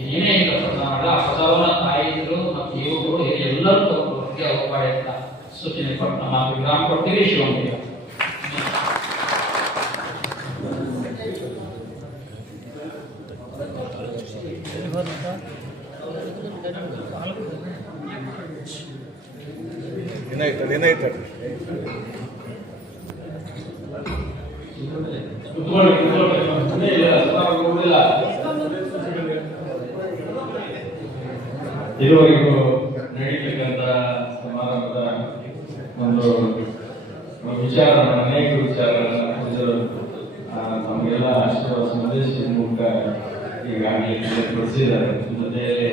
ಏನೇ ಇಲ್ಲ ಪ್ರಸಾದ ಮಾಡಲ್ಲ. ಆ ಪ್ರಸಾದವನ್ನ ತಾಯಿದ್ರು ಮತ್ತು ಯುವಕರು ಎಲ್ಲರೂ ಹೋಗಬಾಡಿ ಅಂತ ಸೂಚನೆ ಕೊಟ್ಟು ನಮ್ಮ ವಿರಾಮ ಕೊಡ್ತೀವಿ. ಶಿವಂತಿಯ ಏನಾಯ್ತು ಇದುವರೆಗೂ ನಡೀತಕ್ಕಂಥ ಸಮಾರಂಭದ ಒಂದು ವಿಚಾರ, ಅನೇಕ ವಿಚಾರಗಳನ್ನು ನಮಗೆಲ್ಲ ಆಶೀರ್ವಾದ ಸಂದೇಶ ಮೂಲಕ ಈಗಾಗಲೇ ತಿಳಿಸಿದ್ದಾರೆ. ಜೊತೆಯಲ್ಲಿ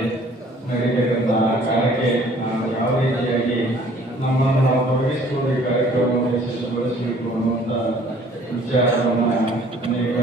ನಡೀತಕ್ಕಂಥ ಕಾರ್ಯಕ್ಕೆ ನಾವು ಯಾವ ರೀತಿಯಾಗಿ ನಮ್ಮನ್ನು ನಾವು ತೊಡಗಿಸಿಕೊಂಡು ಈ ಕಾರ್ಯಕ್ರಮವನ್ನು ಯಶಸ್ವಿಗೊಳಿಸಬೇಕು ಅನ್ನುವಂಥ ವಿಚಾರವನ್ನು ಅನೇಕ